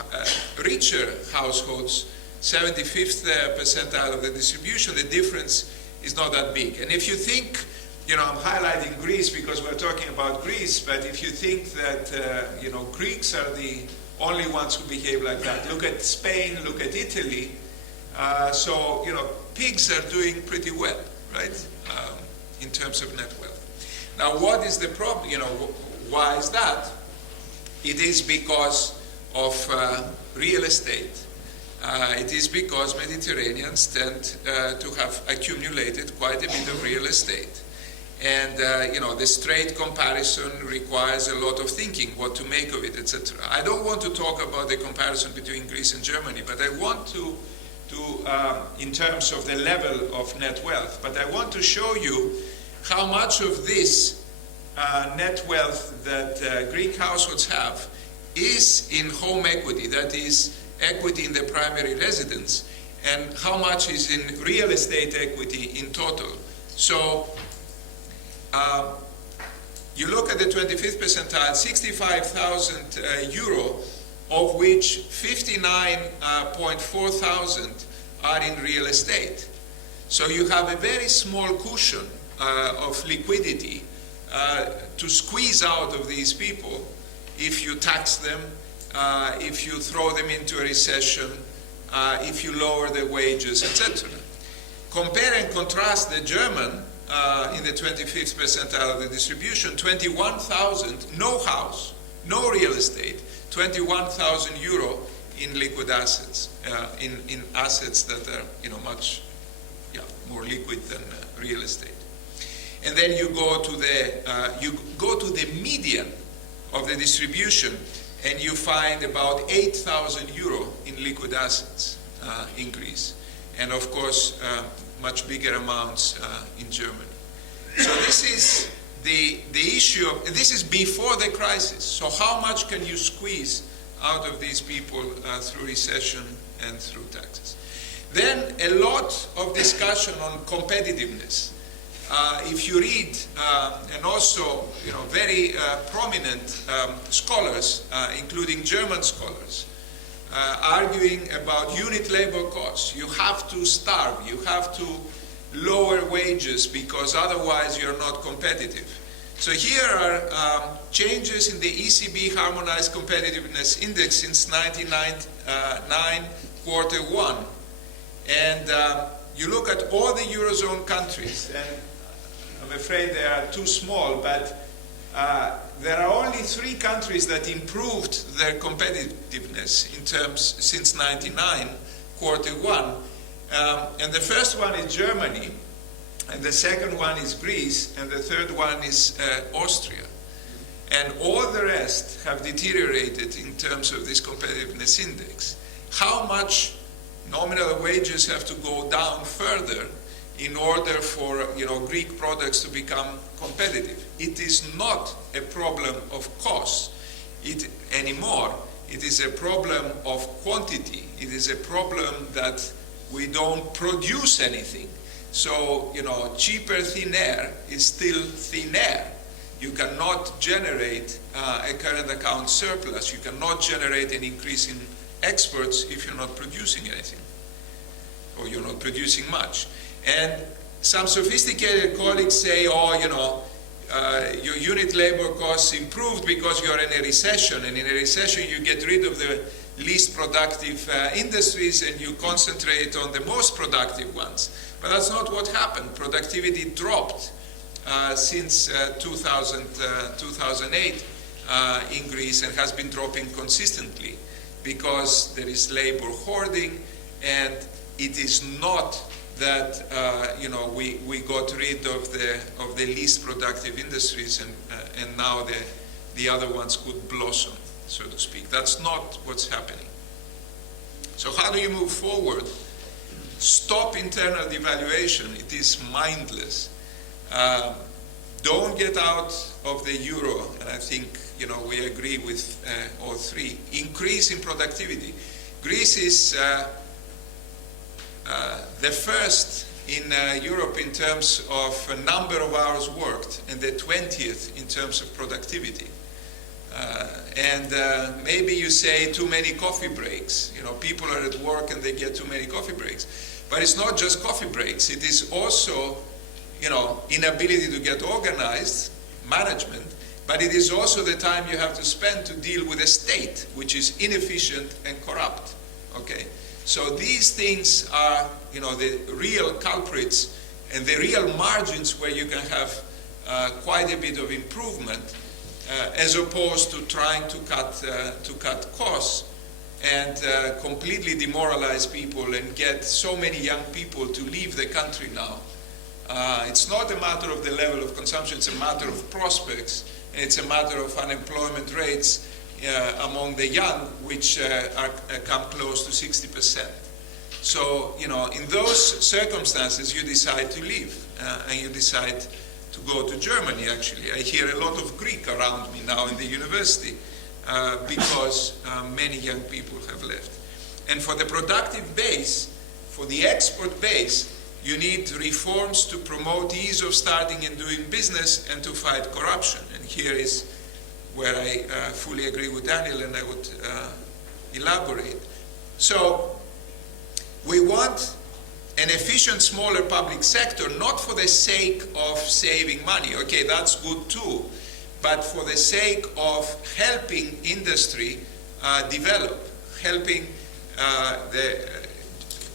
richer households, 75th percentile of the distribution, the difference is not that big. And if you think, I'm highlighting Greece because we're talking about Greece, but if you think that, Greeks are the only ones who behave like that, look at Spain, look at Italy. So, pigs are doing pretty well, right, in terms of net wealth. Now, what is the problem? Why is that? It is because of real estate. It is because Mediterraneans tend to have accumulated quite a bit of real estate. And, the straight comparison requires a lot of thinking, what to make of it, etc. I don't want to talk about the comparison between Greece and Germany, but I want to in terms of the level of net wealth, but I want to show you how much of this net wealth that Greek households have is in home equity, that is equity in the primary residence, and how much is in real estate equity in total. So you look at the 25th percentile, 65,000 euro, of which 59.4 thousand are in real estate. So you have a very small cushion of liquidity to squeeze out of these people if you tax them, if you throw them into a recession, if you lower their wages, etc. Compare and contrast the German in the 25th percentile of the distribution, 21,000, no house, no real estate, 21,000 euro in liquid assets, in assets that are much more liquid than real estate. And then you go to the median of the distribution, and you find about 8,000 euro in liquid assets in Greece, and of course much bigger amounts in Germany. So this is the issue of, this is before the crisis. So how much can you squeeze out of these people through recession and through taxes? Then a lot of discussion on competitiveness. If you read, and also very prominent scholars, including German scholars, arguing about unit labor costs. You have to starve, you have to lower wages because otherwise you're not competitive. So here are changes in the ECB Harmonized Competitiveness Index since 1999, Q1. And you look at all the Eurozone countries, and I'm afraid they are too small, but there are only 3 countries that improved their competitiveness in terms since 99, Q1. And the first one is Germany, and the second one is Greece, and the third one is Austria. And all the rest have deteriorated in terms of this competitiveness index. How much nominal wages have to go down further in order for Greek products to become competitive? It is not a problem of cost anymore. It is a problem of quantity. It is a problem that we don't produce anything. So, cheaper thin air is still thin air. You cannot generate a current account surplus. You cannot generate an increase in exports if you're not producing anything, or you're not producing much. And some sophisticated colleagues say, your unit labor costs improved because you're in a recession, and in a recession you get rid of the least productive industries and you concentrate on the most productive ones. But that's not what happened. Productivity dropped since 2008 in Greece, and has been dropping consistently because there is labor hoarding, and it is not that we got rid of the least productive industries and now the other ones could blossom, so to speak. That's not what's happening. So how do you move forward? Stop internal devaluation. It is mindless. Don't get out of the euro, and I think we agree with all three. Increase in productivity. Greece is the first in Europe in terms of number of hours worked, and the 20th in terms of productivity. Maybe you say too many coffee breaks. People are at work and they get too many coffee breaks. But it's not just coffee breaks. It is also, inability to get organized, management, but it is also the time you have to spend to deal with a state which is inefficient and corrupt. Okay? So these things are, the real culprits and the real margins where you can have quite a bit of improvement, as opposed to trying to cut costs and completely demoralize people and get so many young people to leave the country now. It's not a matter of the level of consumption, it's a matter of prospects, and it's a matter of unemployment rates among the young, which come close to 60%. So, in those circumstances, you decide to leave, and you decide to go to Germany, actually. I hear a lot of Greek around me now in the university because many young people have left. And for the productive base, for the export base, you need reforms to promote ease of starting and doing business and to fight corruption. And here is where I fully agree with Daniel, and I would elaborate. So we want an efficient, smaller public sector, not for the sake of saving money. Okay, that's good too, but for the sake of helping industry develop, helping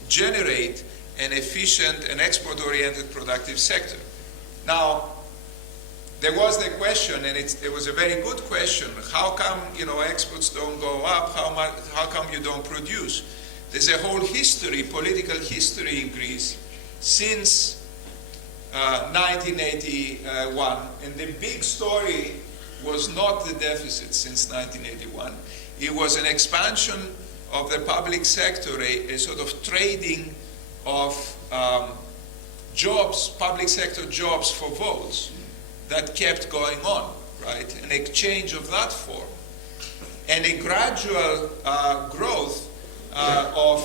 generate an efficient and export-oriented productive sector. Now, there was the question, and it was a very good question, how come exports don't go up, how come you don't produce? There's a whole history, political history in Greece since 1981, and the big story was not the deficit since 1981. It was an expansion of the public sector, a sort of trading of jobs, public sector jobs for votes that kept going on, right? An exchange of that form. And a gradual growth of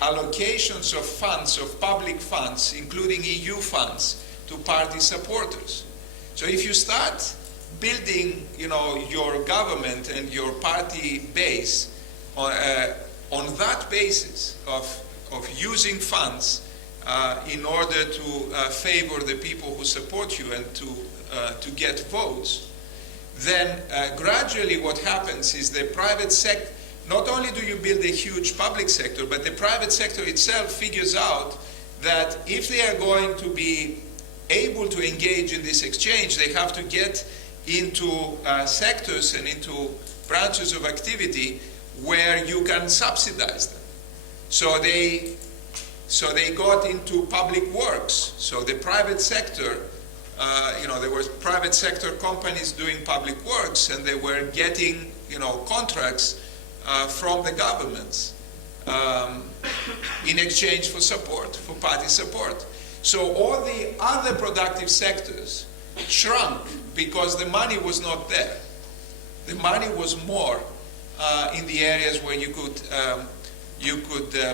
allocations of funds, of public funds, including EU funds, to party supporters. So if you start building, your government and your party base on that basis of using funds in order to favor the people who support you and to get votes, then gradually what happens is the private sector, not only do you build a huge public sector, but the private sector itself figures out that if they are going to be able to engage in this exchange, they have to get into sectors and into branches of activity where you can subsidize them. So they got into public works. So the private sector, there were private sector companies doing public works, and they were getting, contracts from the governments in exchange for support, for party support. So all the other productive sectors shrunk because the money was not there. The money was more in the areas where you could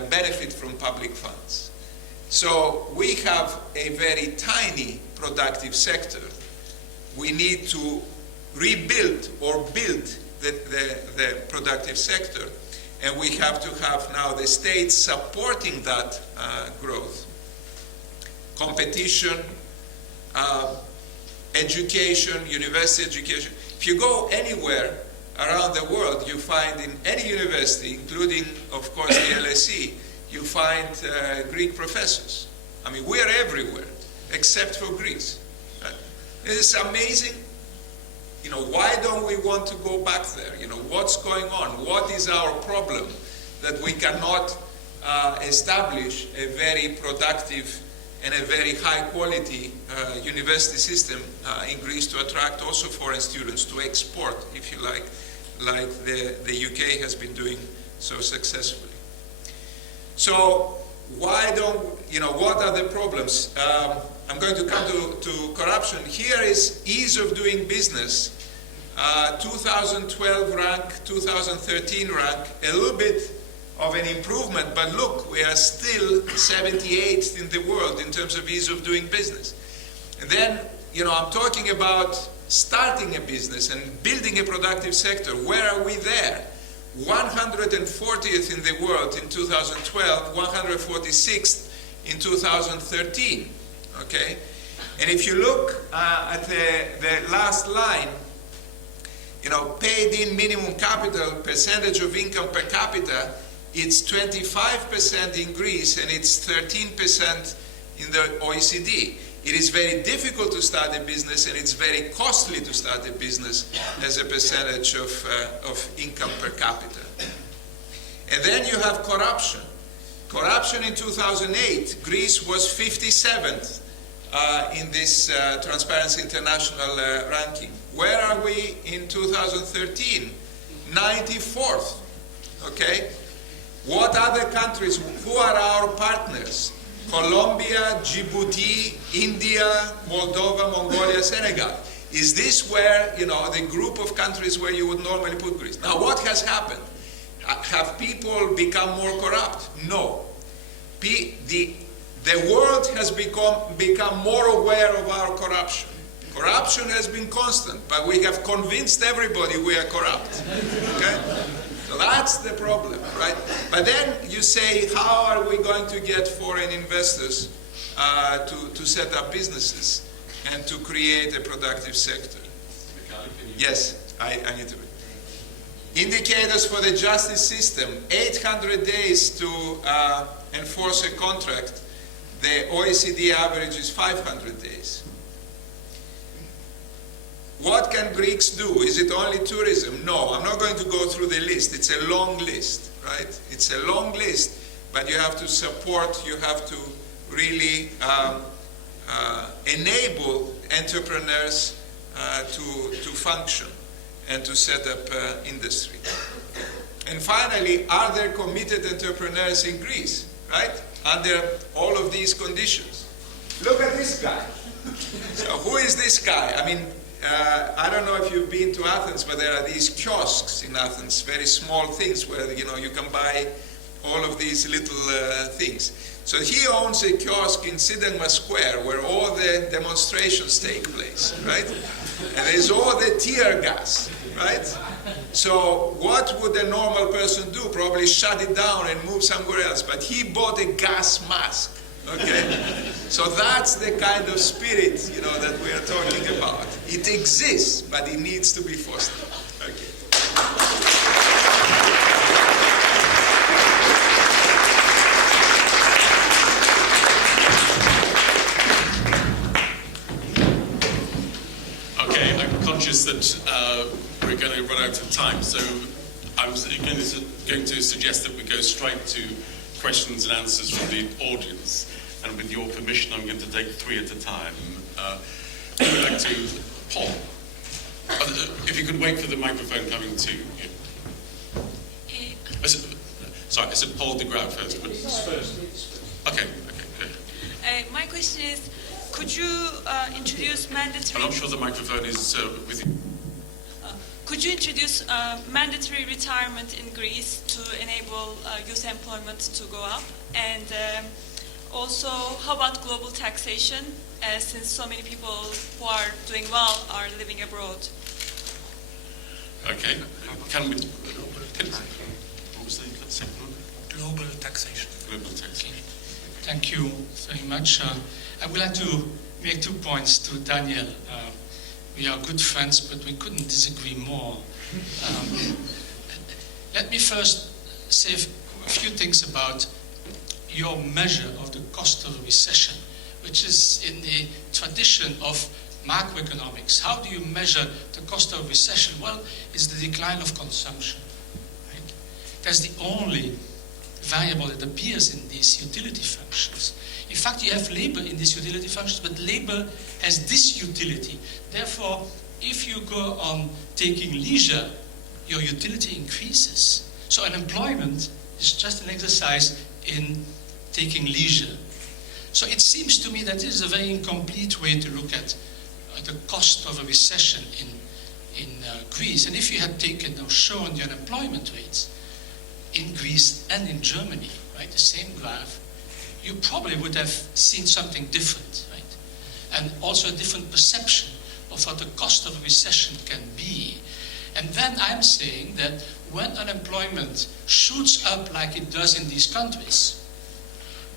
benefit from public funds. So we have a very tiny productive sector. We need to rebuild or build the productive sector, and we have to have now the state supporting that growth. Competition, education, university education. If you go anywhere around the world, you find in any university, including, of course, the LSE, you find Greek professors. I mean, we are everywhere. except for Greece. Right? It is amazing. Why don't we want to go back there? What's going on? What is our problem that we cannot establish a very productive and a very high quality university system in Greece to attract also foreign students, to export, if you like the UK has been doing so successfully. So why don't, what are the problems? I'm going to come to corruption. Here is ease of doing business. 2012 rank, 2013 rank, a little bit of an improvement, but look, we are still 78th in the world in terms of ease of doing business. And then, I'm talking about starting a business and building a productive sector. Where are we there? 140th in the world in 2012, 146th in 2013, okay? And if you look at the last line, paid-in minimum capital, percentage of income per capita, it's 25% in Greece and it's 13% in the OECD. It is very difficult to start a business and it's very costly to start a business as a percentage of income per capita. And then you have corruption. Corruption in 2008, Greece was 57th in this Transparency International ranking. Where are we in 2013? 94th, okay? What other countries, who are our partners? Colombia, Djibouti, India, Moldova, Mongolia, Senegal. Is this where, the group of countries where you would normally put Greece? Now, what has happened? Have people become more corrupt? No. The world has become more aware of our corruption. Corruption has been constant, but we have convinced everybody we are corrupt. Okay? So that's the problem, right? But then you say, how are we going to get foreign investors to set up businesses and to create a productive sector? Yes, I need to. Indicators for the justice system, 800 days to enforce a contract. The OECD average is 500 days. What can Greeks do? Is it only tourism? No, I'm not going to go through the list. It's a long list, right? It's a long list, but you have to support, you have to really enable entrepreneurs to function and to set up industry. And finally, are there committed entrepreneurs in Greece, right? Under all of these conditions. Look at this guy. So who is this guy? I mean, I don't know if you've been to Athens, but there are these kiosks in Athens, very small things where, you can buy all of these little things. So he owns a kiosk in Syntagma Square where all the demonstrations take place, right? And there's all the tear gas, right? So what would a normal person do? Probably shut it down and move somewhere else. But he bought a gas mask. Okay? So that's the kind of spirit, that we are talking about. It exists, but it needs to be fostered. Okay. Okay, I'm conscious that we're going to run out of time, so I was going to suggest that we go straight to questions and answers from the audience. And with your permission, I'm going to take 3 at a time. I would like to, Paul, if you could wait for the microphone coming to you. I said Paul de Grauw first. But... Okay, good. My question is, could you introduce mandatory... I'm not sure the microphone is with you. Could you introduce mandatory retirement in Greece to enable youth employment to go up? And also, how about global taxation, since so many people who are doing well are living abroad? Okay. Can we... What was the second one? Global taxation. Global taxation. Thank you very much. I would like to make 2 points to Daniel. We are good friends, but we couldn't disagree more. Let me first say a few things about your measure of the cost of recession, which is in the tradition of macroeconomics. How do you measure the cost of recession? Well, it's the decline of consumption. Right? That's the only variable that appears in these utility functions. In fact, you have labor in these utility functions, but labor has this utility. Therefore, if you go on taking leisure, your utility increases. So unemployment is just an exercise in taking leisure. So it seems to me that this is a very incomplete way to look at the cost of a recession in Greece. And if you had taken or shown the unemployment rates in Greece and in Germany, right, the same graph, you probably would have seen something different, right? And also a different perception of what the cost of a recession can be. And then I'm saying that when unemployment shoots up like it does in these countries,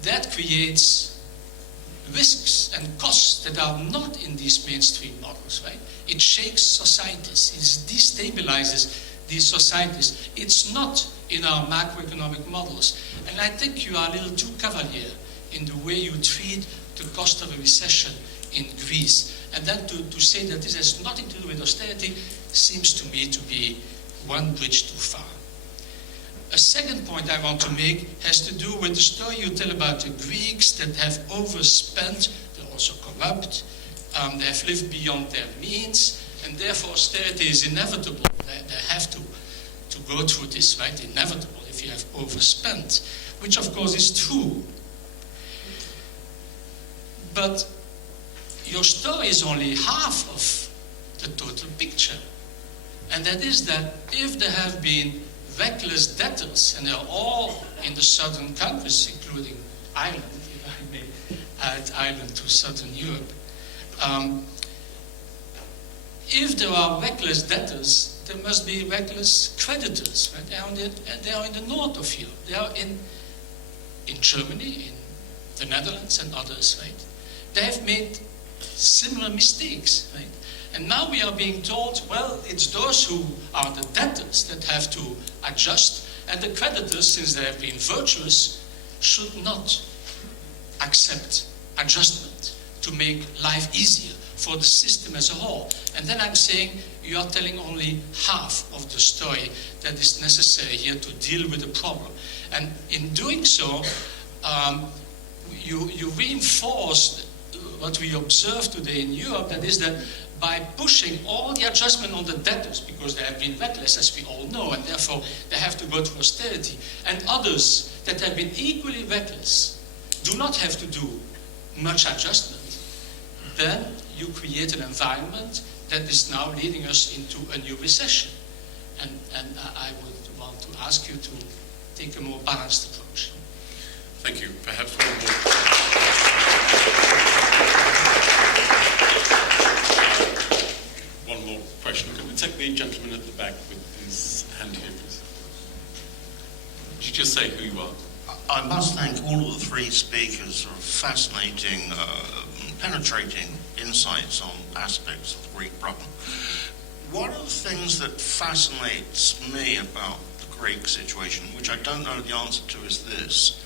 that creates risks and costs that are not in these mainstream models, right? It shakes societies, it destabilizes these societies. It's not in our macroeconomic models. And I think you are a little too cavalier in the way you treat the cost of a recession in Greece. And then to say that this has nothing to do with austerity seems to me to be one bridge too far. A second point I want to make has to do with the story you tell about the Greeks that have overspent, they're also corrupt, they have lived beyond their means, and therefore austerity is inevitable. They have to go through this, right? Inevitable if you have overspent, which of course is true. But your story is only half of the total picture. And that is that if there have been reckless debtors, and they're all in the southern countries, including Ireland, if I may add Ireland to southern Europe, if there are reckless debtors, there must be reckless creditors. Right? They are in the north of Europe. They are in Germany, in the Netherlands, and others. Right? They have made similar mistakes. Right? And now we are being told, well, it's those who are the debtors that have to adjust, and the creditors, since they have been virtuous, should not accept adjustment to make life easier for the system as a whole. And then I'm saying you are telling only half of the story that is necessary here to deal with the problem. And in doing so, you reinforce what we observe today in Europe, that is that by pushing all the adjustment on the debtors, because they have been reckless, as we all know, and therefore they have to go through austerity, and others that have been equally reckless do not have to do much adjustment, then you create an environment that is now leading us into a new recession. And I would want to ask you to take a more balanced approach. Thank you. Perhaps one more. One more question. Could we take the gentleman at the back with his hand here, please? Could you just say who you are? I must thank all of the three speakers for fascinating, penetrating insights on aspects of the Greek problem. One of the things that fascinates me about the Greek situation, which I don't know the answer to, is this.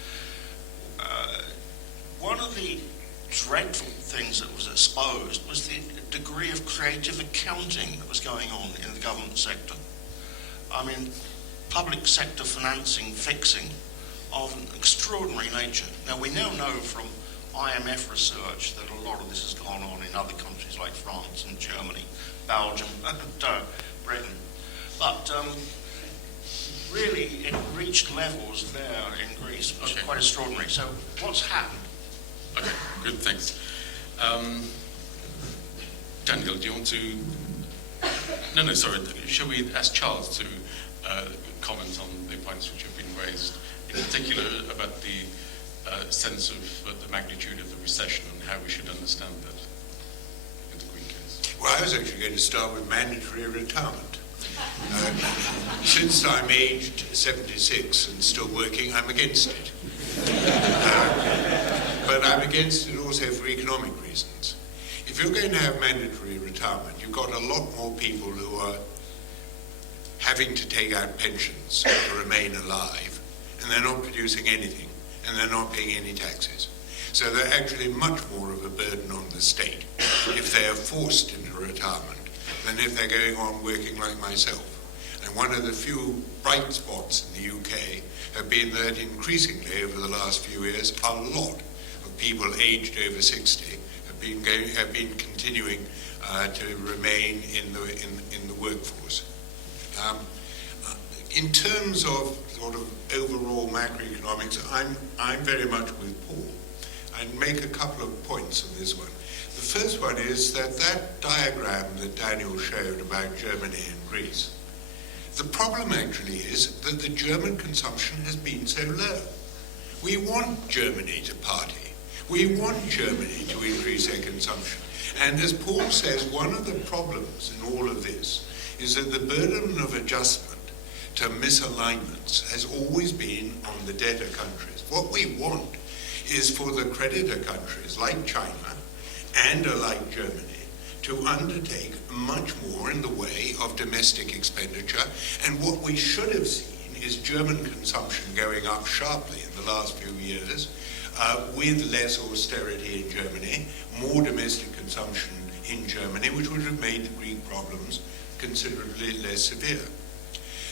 One of the dreadful things that was exposed was the degree of creative accounting that was going on in the government sector. I mean, public sector financing, fixing of an extraordinary nature. Now, we now know from IMF research that a lot of this has gone on in other countries like France and Germany, Belgium, and Britain. But really, it reached levels there in Greece, which is quite extraordinary. So what's happened? Okay, good, thanks. Daniel, do you want to... No, sorry. Shall we ask Charles to comment on the points which have been raised, in particular about the sense of the magnitude of the recession and how we should understand that in the Greek case? Well, I was actually going to start with mandatory retirement. Since I'm aged 76 and still working, I'm against it. But I'm against it also for economic reasons. If you're going to have mandatory retirement, you've got a lot more people who are having to take out pensions to remain alive, and they're not producing anything, and they're not paying any taxes. So they're actually much more of a burden on the state if they are forced into retirement than if they're going on working like myself. And one of the few bright spots in the UK have been that increasingly over the last few years, a lot of people aged over 60 have been continuing to remain in the workforce. In terms of sort of overall macroeconomics, I'm very much with Paul. I'd make a couple of points on this one. The first one is that diagram that Daniel showed about Germany and Greece, the problem actually is that the German consumption has been so low. We want Germany to party. We want Germany to increase their consumption. And as Paul says, one of the problems in all of this is that the burden of adjustment to misalignments has always been on the debtor countries. What we want is for the creditor countries like China and like Germany to undertake much more in the way of domestic expenditure. And what we should have seen is German consumption going up sharply in the last few years, with less austerity in Germany, more domestic consumption in Germany, which would have made the Greek problems considerably less severe.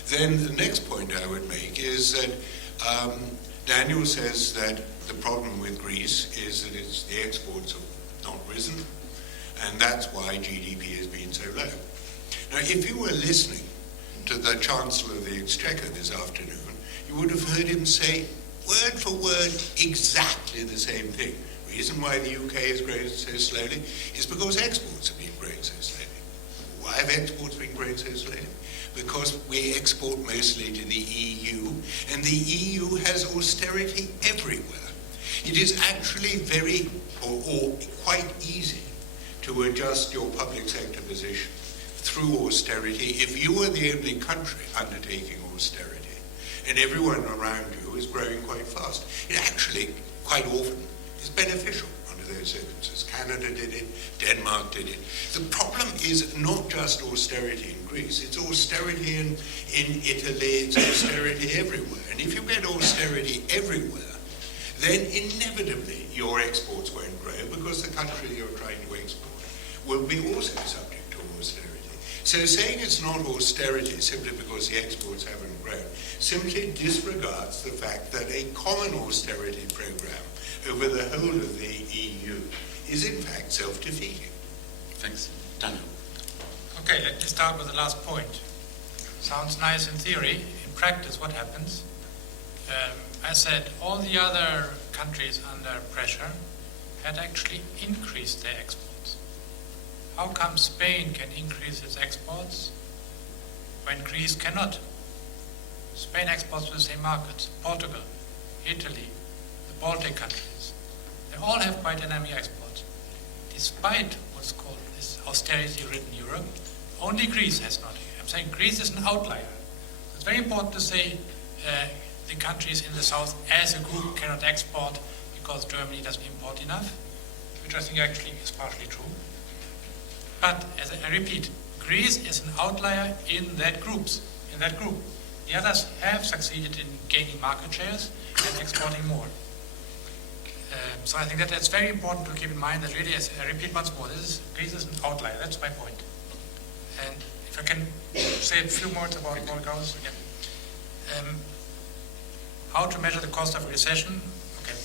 Then the next point I would make is that Daniel says that the problem with Greece is that the exports have not risen, and that's why GDP has been so low. Now, if you were listening to the Chancellor of the Exchequer this afternoon, you would have heard him say, word for word, exactly the same thing. The reason why the UK is growing so slowly is because exports have been growing so slowly. Why have exports been growing so slowly? Because we export mostly to the EU, and the EU has austerity everywhere. It is actually very, or quite easy to adjust your public sector position through austerity if you are the only country undertaking austerity and everyone around you is growing quite fast. It actually, quite often, is beneficial under those circumstances. Canada did it, Denmark did it. The problem is not just austerity in Greece, it's austerity in Italy, it's austerity everywhere. And if you get austerity everywhere, then inevitably your exports won't grow because the country you're trying to export will be also subject to austerity. So saying it's not austerity simply because the exports haven't grown simply disregards the fact that a common austerity program over the whole of the EU is in fact self-defeating. Thanks. Daniel. Okay, let me start with the last point. Sounds nice in theory. In practice, what happens? I said all the other countries under pressure had actually increased their exports. How come Spain can increase its exports when Greece cannot? Spain exports to the same markets. Portugal, Italy, the Baltic countries. They all have quite dynamic exports. Despite what's called this austerity-ridden Europe, only Greece has not. I'm saying Greece is an outlier. It's very important to say the countries in the south as a group cannot export because Germany doesn't import enough, which I think actually is partially true. But as I repeat, Greece is an outlier in that group. The others have succeeded in gaining market shares and exporting more. So I think that's very important to keep in mind that really, as I repeat once more, Greece is an outlier. That's my point. And if I can say a few more about Gros again. How to measure the cost of recession? Okay,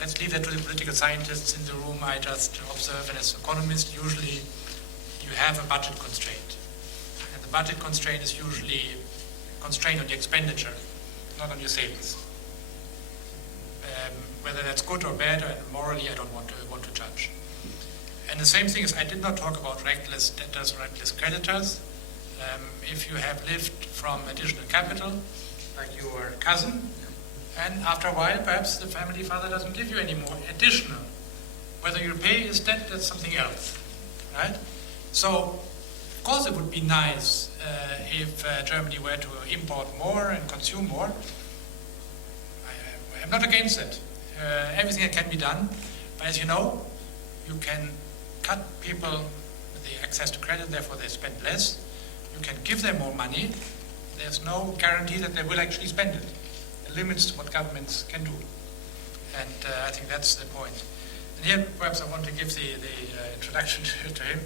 let's leave that to the political scientists in the room. I just observe, and as an economist, usually you have a budget constraint. And the budget constraint is usually constrained on the expenditure, not on your savings. Whether that's good or bad, or morally, I don't want to judge. And the same thing is, I did not talk about reckless debtors or reckless creditors. If you have lived from additional capital, like your cousin, and after a while, perhaps the family father doesn't give you any more additional. Whether you pay his debt, that's something else, right? So, of course, it would be nice if Germany were to import more and consume more. I'm not against it. Everything that can be done, but as you know, you can cut people with the access to credit, therefore they spend less. You can give them more money. There's no guarantee that they will actually spend it. There are limits to what governments can do. And I think that's the point. And here, perhaps I want to give the introduction to him.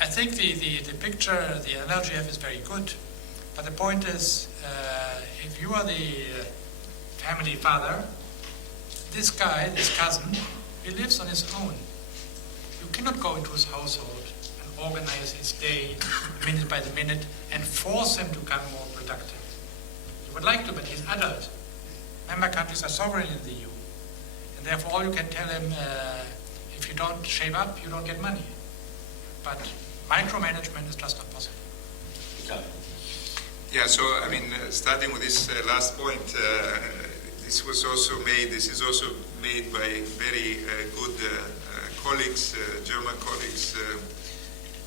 I think the picture, the analogy you have is very good. But the point is, if you are the family father, this guy, this cousin, he lives on his own. You cannot go into his household and organize his day minute by the minute and force him to become more productive. You would like to, but he's adult. Member countries are sovereign in the EU. And therefore all you can tell him, if you don't shape up, you don't get money. But micromanagement is just not possible. Yeah, so I mean, starting with this last point, this is also made by very good colleagues, German colleagues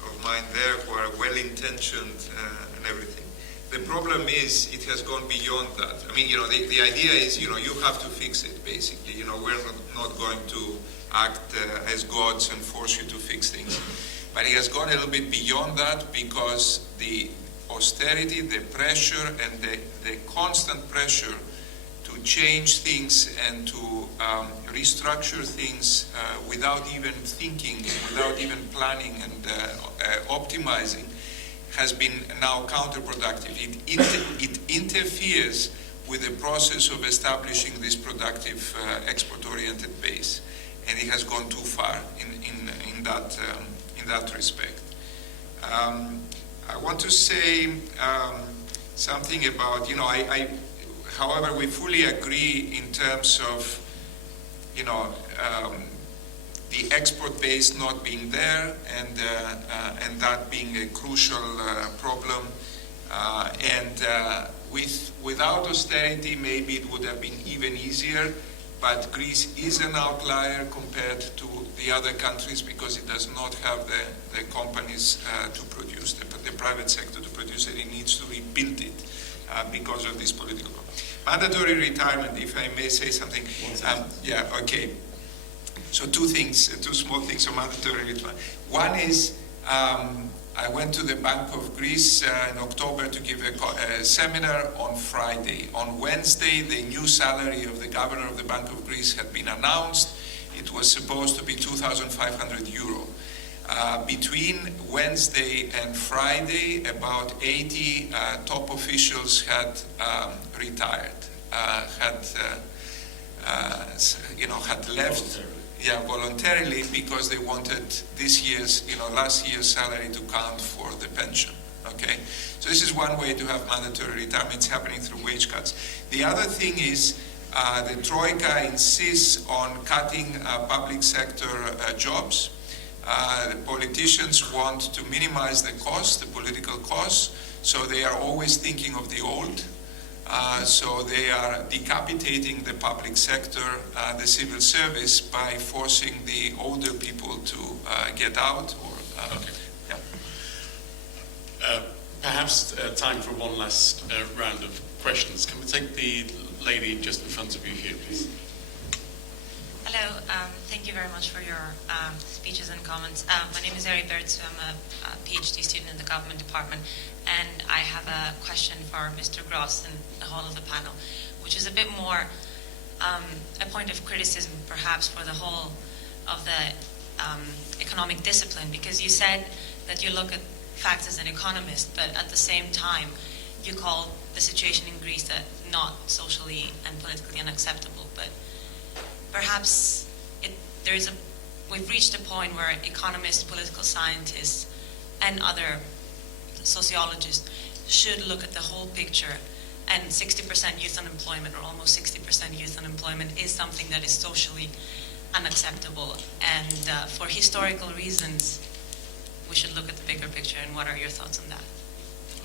of mine there who are well-intentioned and everything. The problem is it has gone beyond that. I mean, the idea is, you have to fix it, basically. We're not going to act as gods and force you to fix things. But it has gone a little bit beyond that because the austerity, the pressure, and the constant pressure to change things and to restructure things without even thinking, without even planning and optimizing, has been now counterproductive. It interferes with the process of establishing this productive export-oriented base, and it has gone too far in that respect. I want to say something about, however, we fully agree in terms of, the export base not being there and that being a crucial problem. Without austerity, maybe it would have been even easier. But Greece is an outlier compared to the other countries because it does not have the companies to produce, the private sector to produce it. It needs to rebuild it because of this political problem. Mandatory retirement, if I may say something. Okay. So two small things on mandatory retirement. One is I went to the Bank of Greece in October to give a seminar on Friday. On Wednesday, the new salary of the governor of the Bank of Greece had been announced. It was supposed to be 2,500 euro. Between Wednesday and Friday, about 80 top officials had retired, had left. Voluntarily, because they wanted last year's salary to count for the pension. Okay, so this is one way to have mandatory retirement. It's happening through wage cuts. The other thing is the Troika insists on cutting public sector jobs. The politicians want to minimize the cost, the political costs, so they are always thinking of the old. So they are decapitating the public sector, the civil service, by forcing the older people to get out. Perhaps time for one last round of questions. Can we take the lady just in front of you here, please? Hello, thank you very much for your speeches and comments. My name is Emeritus. I'm a PhD student in the government department, and I have a question for Mr. Gros and the whole of the panel, which is a bit more a point of criticism perhaps for the whole of the economic discipline, because you said that you look at facts as an economist, but at the same time you call the situation in Greece not socially and politically unacceptable. But perhaps we've reached a point where economists, political scientists, and other sociologists should look at the whole picture. And 60% youth unemployment, or almost 60% youth unemployment, is something that is socially unacceptable. And for historical reasons, we should look at the bigger picture. And what are your thoughts on that?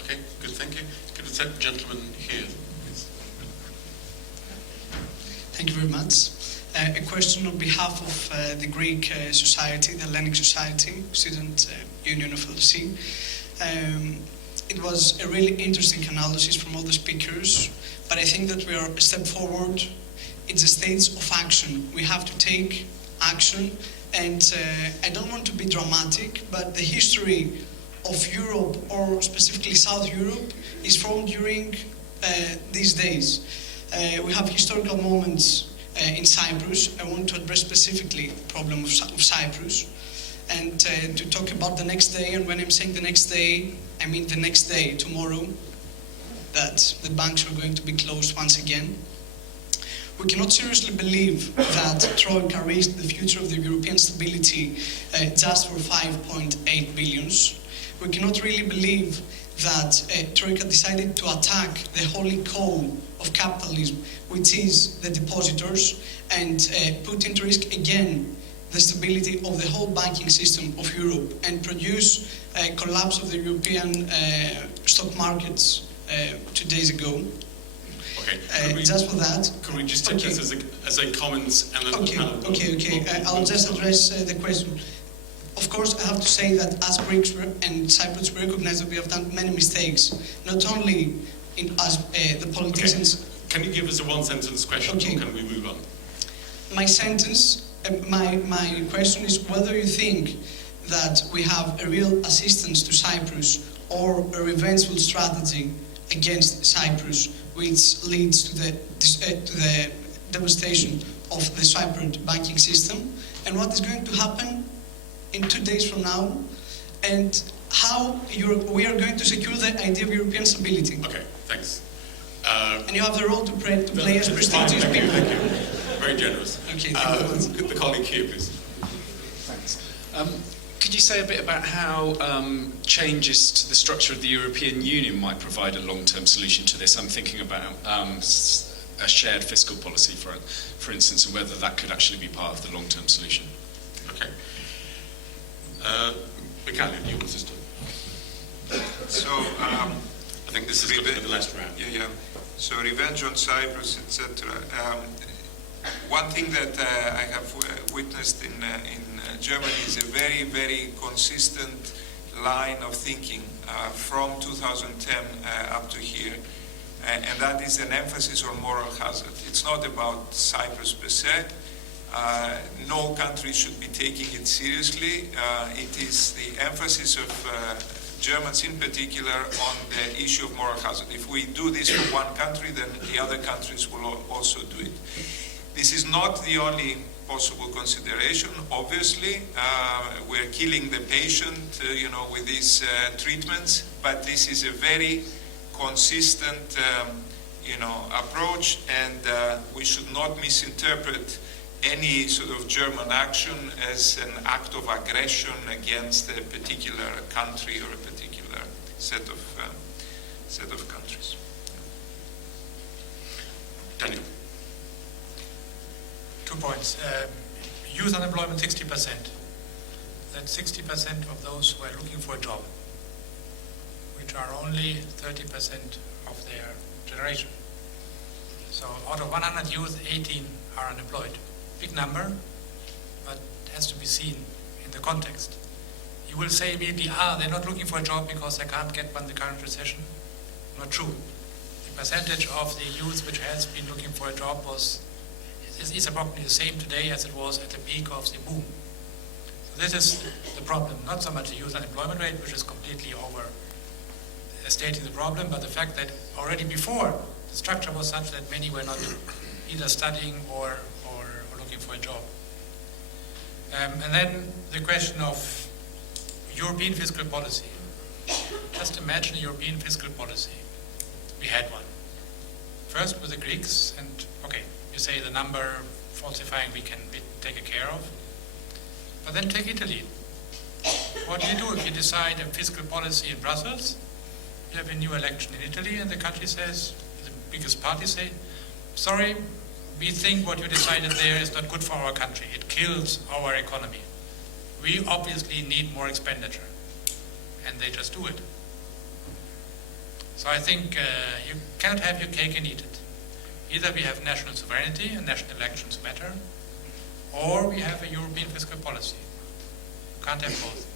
Okay, good, thank you. Could we take the gentleman here, please? Thank you very much. A question on behalf of the Greek society, the Hellenic Society, Student Union of LSE. It was a really interesting analysis from all the speakers, but I think that we are a step forward. It's a stage of action. We have to take action, and I don't want to be dramatic, but the history of Europe, or specifically South Europe, is formed during these days. We have historical moments in Cyprus. I want to address specifically the problem of Cyprus and to talk about the next day. And when I'm saying the next day, I mean the next day, tomorrow, that the banks are going to be closed once again. We cannot seriously believe that Troika risked the future of the European stability just for 5.8 billions. We cannot really believe that Troika decided to attack the holy coal of capitalism, which is the depositors, and put into risk again the stability of the whole banking system of Europe and produce a collapse of the European stock markets 2 days ago. Okay. Just for that. Could we just take this as a comment and then Okay. I'll just address the question. Of course, I have to say that as Greeks and Cypriots, we recognize that we have done many mistakes, not only as the politicians. Okay. Can you give us a one-sentence question, or can we move on? My sentence, my question is whether you think that we have a real assistance to Cyprus or a revengeful strategy against Cyprus, which leads to the devastation of the Cypriot banking system, and what is going to happen in 2 days from now, and how we are going to secure the idea of European stability. Okay, thanks. And you have the role to play as prestigious people. Thank you. Very generous. Okay, the colleague here, please. Thanks. Could you say a bit about how changes to the structure of the European Union might provide a long-term solution to this? I'm thinking about a shared fiscal policy, for instance, and whether that could actually be part of the long-term solution. Okay. Mikhail, you want to start? So, I think this is going to be the last round. Yeah. So revenge on Cyprus, etc. One thing that I have witnessed in Germany is a very, very consistent line of thinking from 2010 up to here, and that is an emphasis on moral hazard. It's not about Cyprus per se. No country should be taking it seriously. It is the emphasis of Germans in particular on the issue of moral hazard. If we do this for one country, then the other countries will also do it. This is not the only possible consideration. Obviously, we're killing the patient, with these treatments, but this is a very consistent, approach, and we should not misinterpret any sort of German action as an act of aggression against a particular country or a particular set of countries. Daniel. 2 points. Youth unemployment 60%. That's 60% of those who are looking for a job, which are only 30% of their generation. So out of 100 youth, 18 are unemployed. Big number, but it has to be seen in the context. You will say immediately, they're not looking for a job because they can't get one in the current recession. Not true. The percentage of the youth which has been looking for a job is approximately the same today as it was at the peak of the boom. So this is the problem, not so much the youth unemployment rate, which is completely overstating the problem, but the fact that already before the structure was such that many were not either studying or looking for a job. And then the question of European fiscal policy. Just imagine a European fiscal policy. We had one. First with the Greeks, and you say the number falsifying we can take care of. But then take Italy. What do you do if you decide a fiscal policy in Brussels? You have a new election in Italy, and the country says, the biggest party say, sorry, we think what you decided there is not good for our country. It kills our economy. We obviously need more expenditure. And they just do it. So I think you cannot have your cake and eat it. Either we have national sovereignty and national elections matter, or we have a European fiscal policy. You can't have both.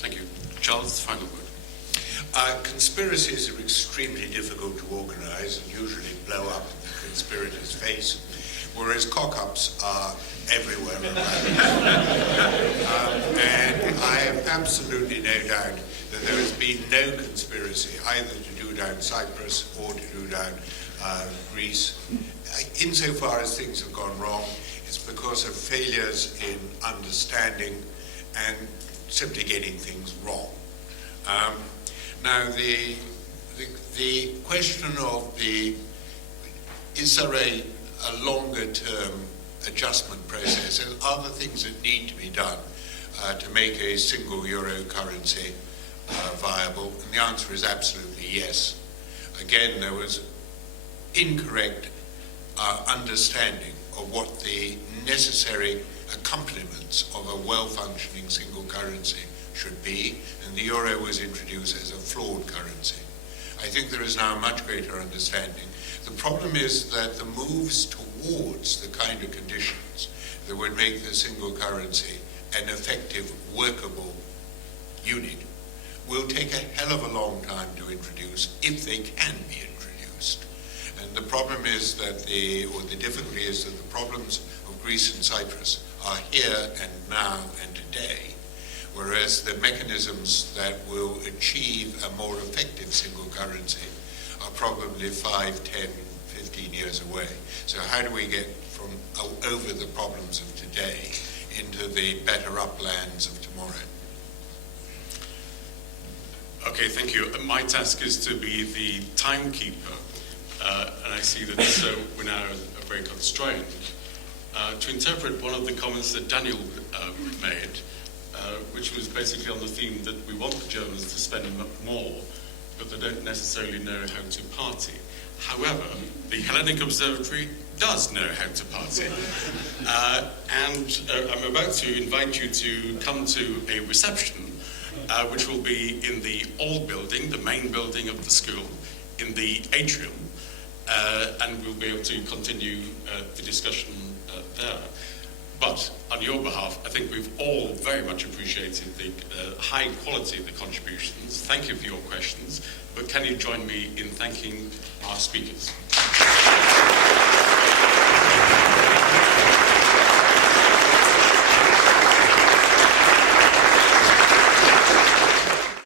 Thank you. Charles, final word. Conspiracies are extremely difficult to organize and usually blow up in the conspirator's face, whereas cock-ups are everywhere around. And I have absolutely no doubt that there has been no conspiracy either to do down Cyprus or to do down Greece. Insofar as things have gone wrong, it's because of failures in understanding and simply getting things wrong. Now, the question of is there a longer-term adjustment process, and are there things that need to be done to make a single euro currency viable? And the answer is absolutely yes. Again, there was incorrect understanding of what the necessary accompaniments of a well-functioning single currency should be, and the euro was introduced as a flawed currency. I think there is now a much greater understanding. The problem is that the moves towards the kind of conditions that would make the single currency an effective, workable unit will take a hell of a long time to introduce, if they can be introduced. And the problem is that the difficulty is that the problems of Greece and Cyprus are here and now and today, whereas the mechanisms that will achieve a more effective single currency are probably 5, 10, 15 years away. So how do we get from over the problems of today into the better uplands of tomorrow? Okay, thank you. My task is to be the timekeeper, and I see that we're now very constrained. To interpret one of the comments that Daniel made, which was basically on the theme that we want the Germans to spend more, but they don't necessarily know how to party. However, the Hellenic Observatory does know how to party. And I'm about to invite you to come to a reception, which will be in the old building, the main building of the school, in the atrium, and we'll be able to continue the discussion there. But on your behalf, I think we've all very much appreciated the high quality of the contributions. Thank you for your questions, but can you join me in thanking our speakers?